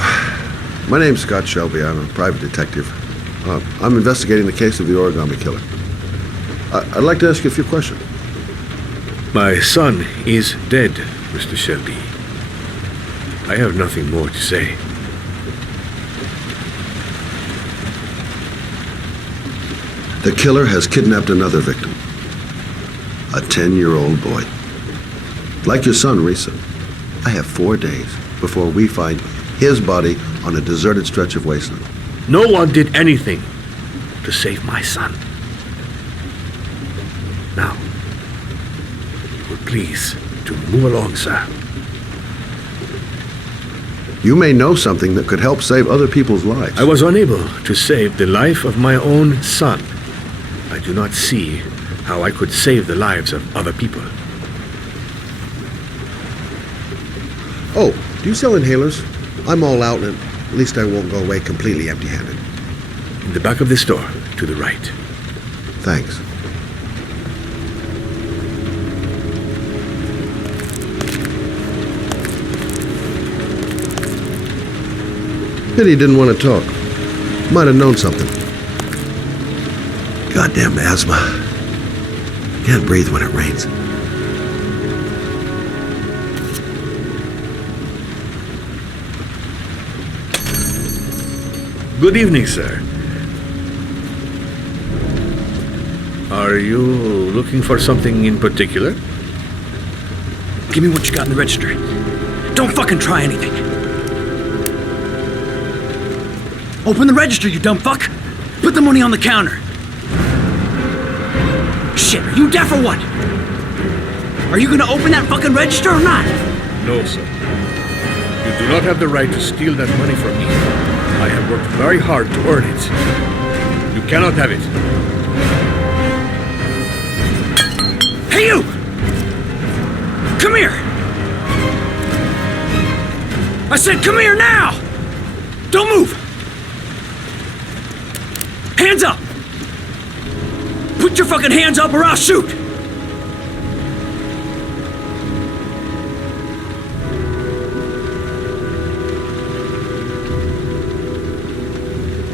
My name's Scott Shelby. I'm a private detective. I'm investigating the case of the origami killer. I'd like to ask you a few questions. My son is dead, Mr. Shelby. I have nothing more to say. The killer has kidnapped another victim. A 10-year-old boy. Like your son, Risa. I have 4 days before we find his body on a deserted stretch of wasteland. No one did anything to save my son. Now, please, to move along, sir. You may know something that could help save other people's lives. I was unable to save the life of my own son. I do not see how I could save the lives of other people. Oh, do you sell inhalers? I'm all out, and at least I won't go away completely empty-handed. In the back of the store, to the right. Thanks. Pity he didn't want to talk. Might have known something. Goddamn asthma. Can't breathe when it rains. Good evening, sir. Are you looking for something in particular? Give me what you got in the register. Don't fucking try anything. Open the register, you dumb fuck! Put the money on the counter! Shit, are you deaf or what? Are you gonna open that fucking register or not? No, sir. You do not have the right to steal that money from me. I have worked very hard to earn it. You cannot have it. Hey, you! Come here! I said come here now! Don't move! Hands up! Put your fucking hands up or I'll shoot!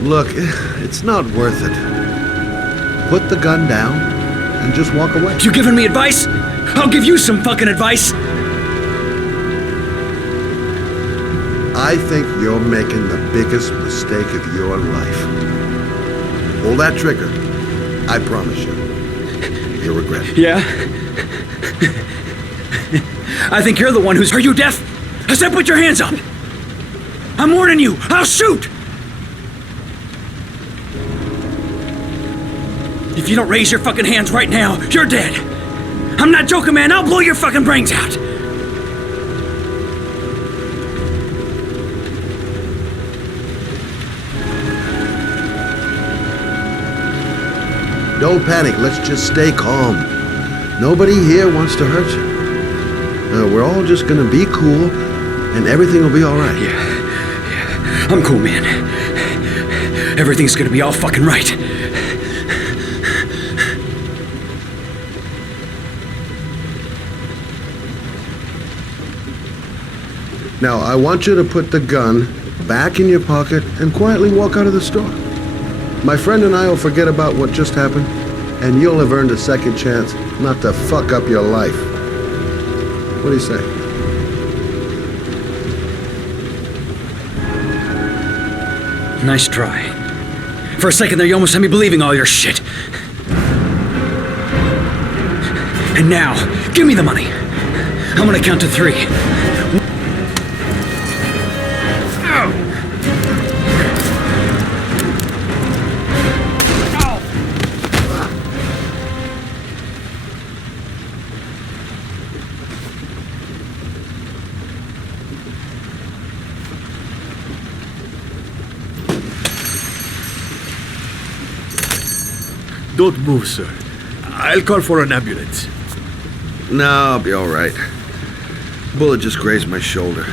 Look, it's not worth it. Put the gun down and just walk away. You giving me advice? I'll give you some fucking advice! I think you're making the biggest mistake of your life. Pull that trigger. I promise you. You'll regret it. Yeah? I think you're the one who's... Are you deaf? I said put your hands up! I'm warning you! I'll shoot! If you don't raise your fucking hands right now, you're dead! I'm not joking, man! I'll blow your fucking brains out! Don't panic. Let's just stay calm. Nobody here wants to hurt you. We're all just gonna be cool, and everything will be all right. Yeah. I'm cool, man. Everything's gonna be all fucking right. Now, I want you to put the gun back in your pocket and quietly walk out of the store. My friend and I will forget about what just happened, and you'll have earned a second chance not to fuck up your life. What do you say? Nice try. For a second there, you almost had me believing all your shit. And now, give me the money. I'm gonna count to 3. Don't move, sir. I'll call for an ambulance. No, I'll be all right. Bullet just grazed my shoulder.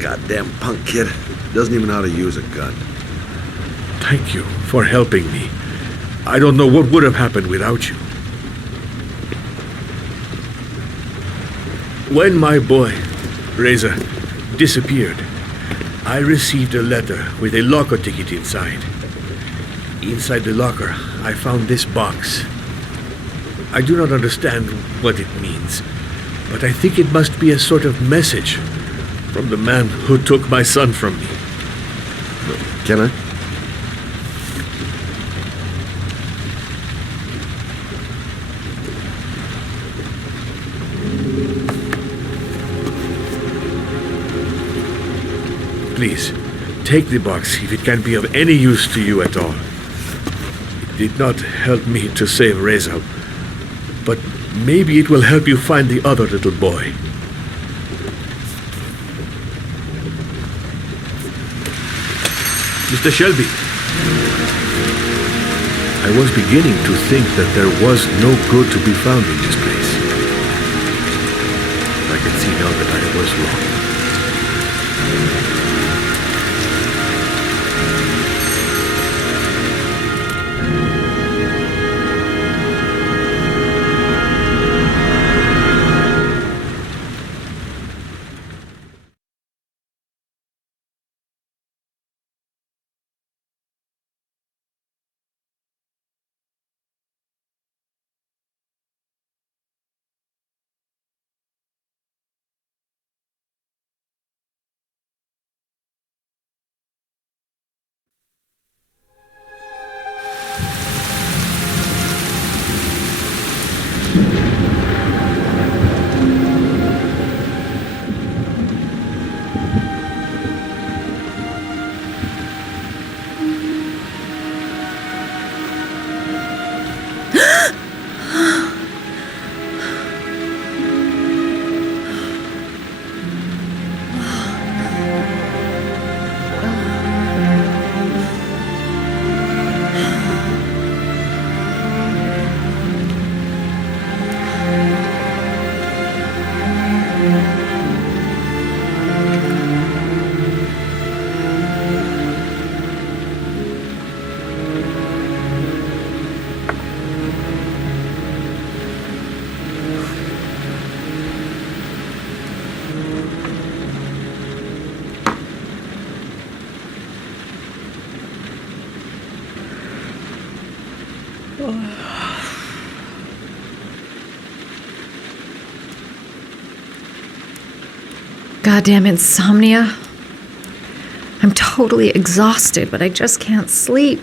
Goddamn punk kid. Doesn't even know how to use a gun. Thank you for helping me. I don't know what would have happened without you. When my boy, Reza, disappeared, I received a letter with a locker ticket inside. Inside the locker, I found this box. I do not understand what it means, but I think it must be a sort of message from the man who took my son from me. Can I? Please, take the box if it can be of any use to you at all. It did not help me to save Reza, but maybe it will help you find the other little boy. Mr. Shelby, I was beginning to think that there was no good to be found in this place. I can see now that I was wrong. Goddamn insomnia. I'm totally exhausted, but I just can't sleep.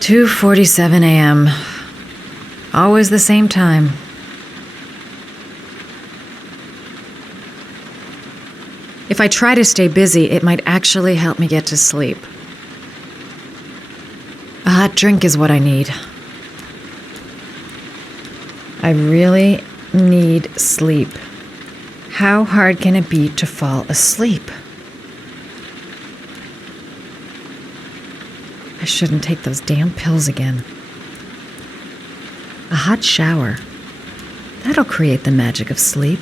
2:47 a.m. Always the same time. If I try to stay busy, it might actually help me get to sleep. A hot drink is what I need. I really need sleep. How hard can it be to fall asleep? I shouldn't take those damn pills again. A hot shower. That'll create the magic of sleep.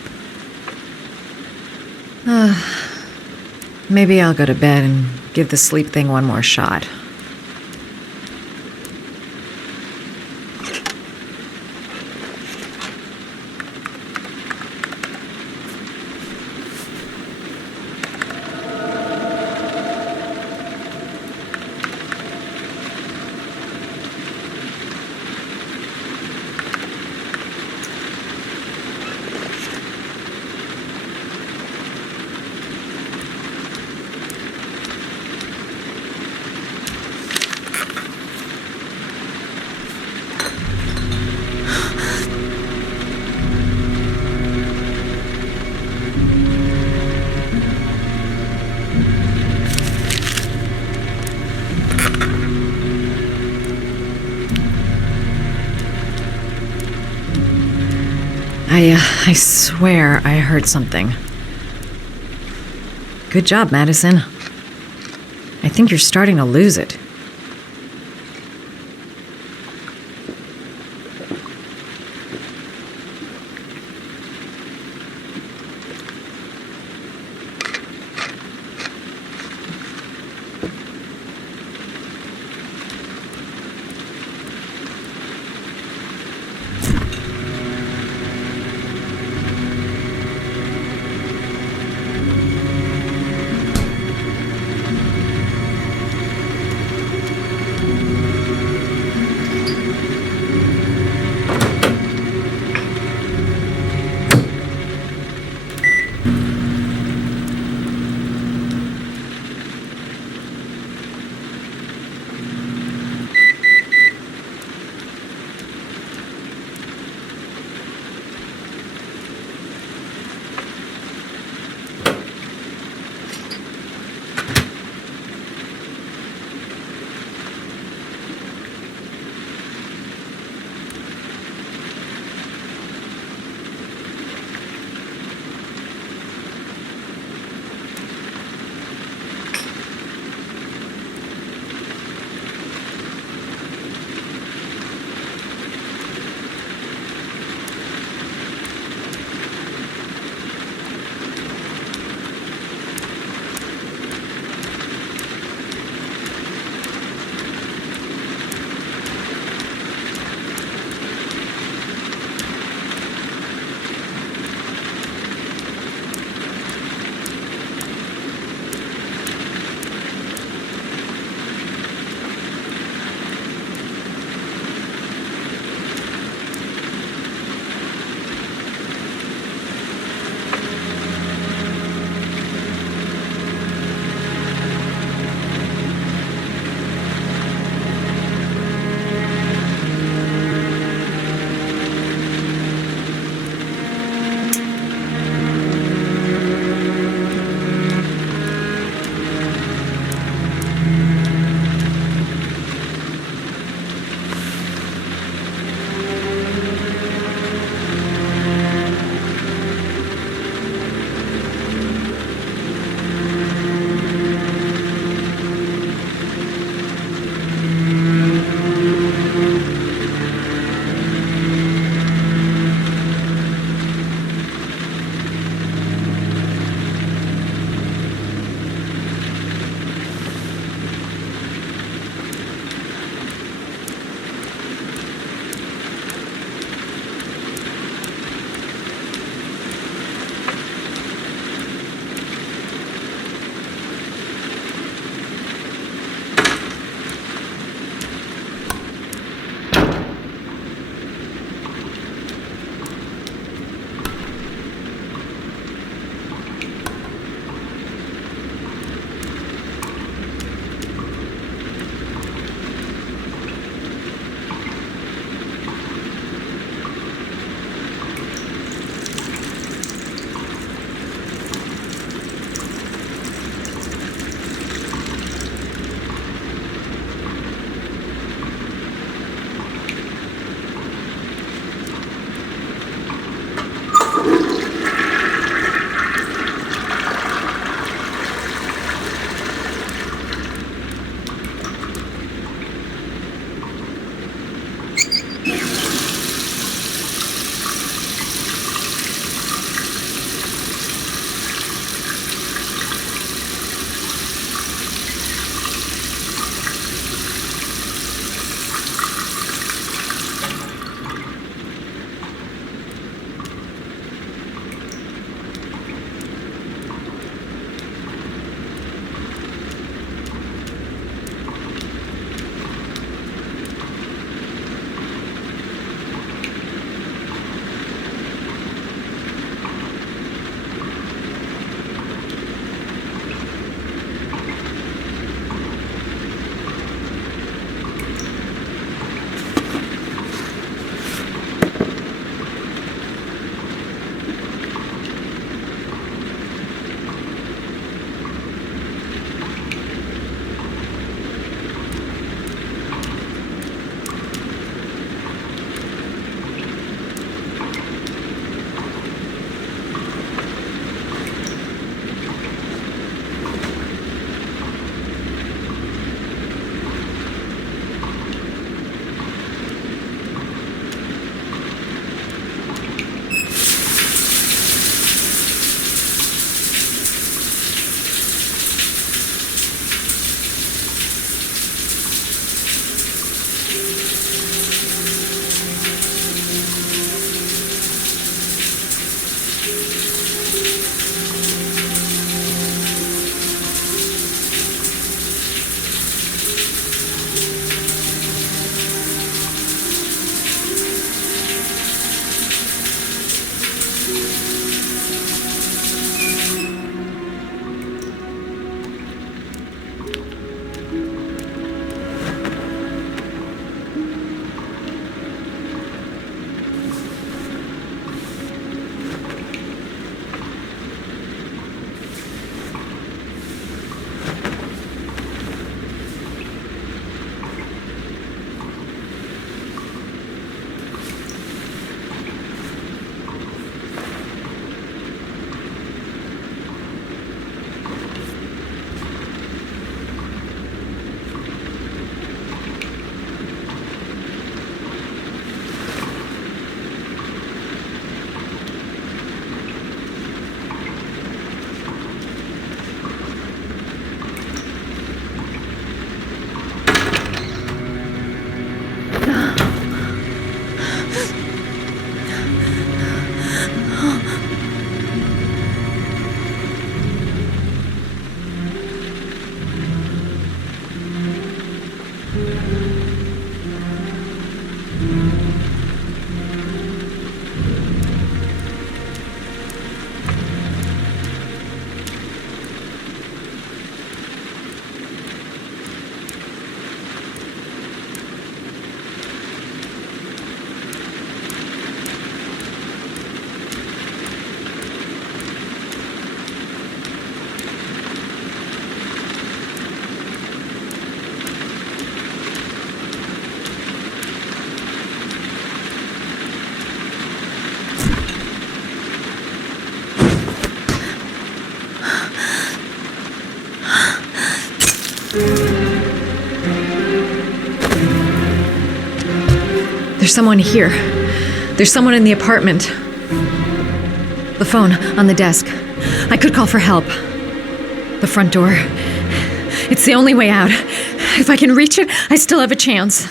Maybe I'll go to bed and give the sleep thing one more shot. I swear I heard something. Good job, Madison. I think you're starting to lose it. There's someone here. There's someone in the apartment. The phone on the desk. I could call for help. The front door. It's the only way out. If I can reach it, I still have a chance.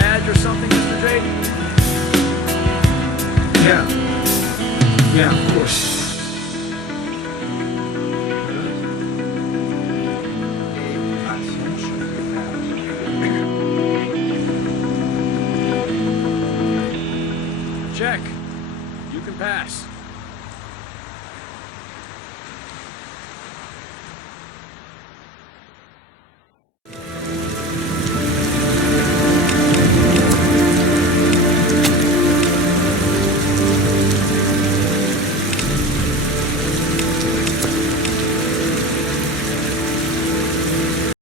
badge or something, Mr. Drayton? Yeah, of course. Check. You can pass.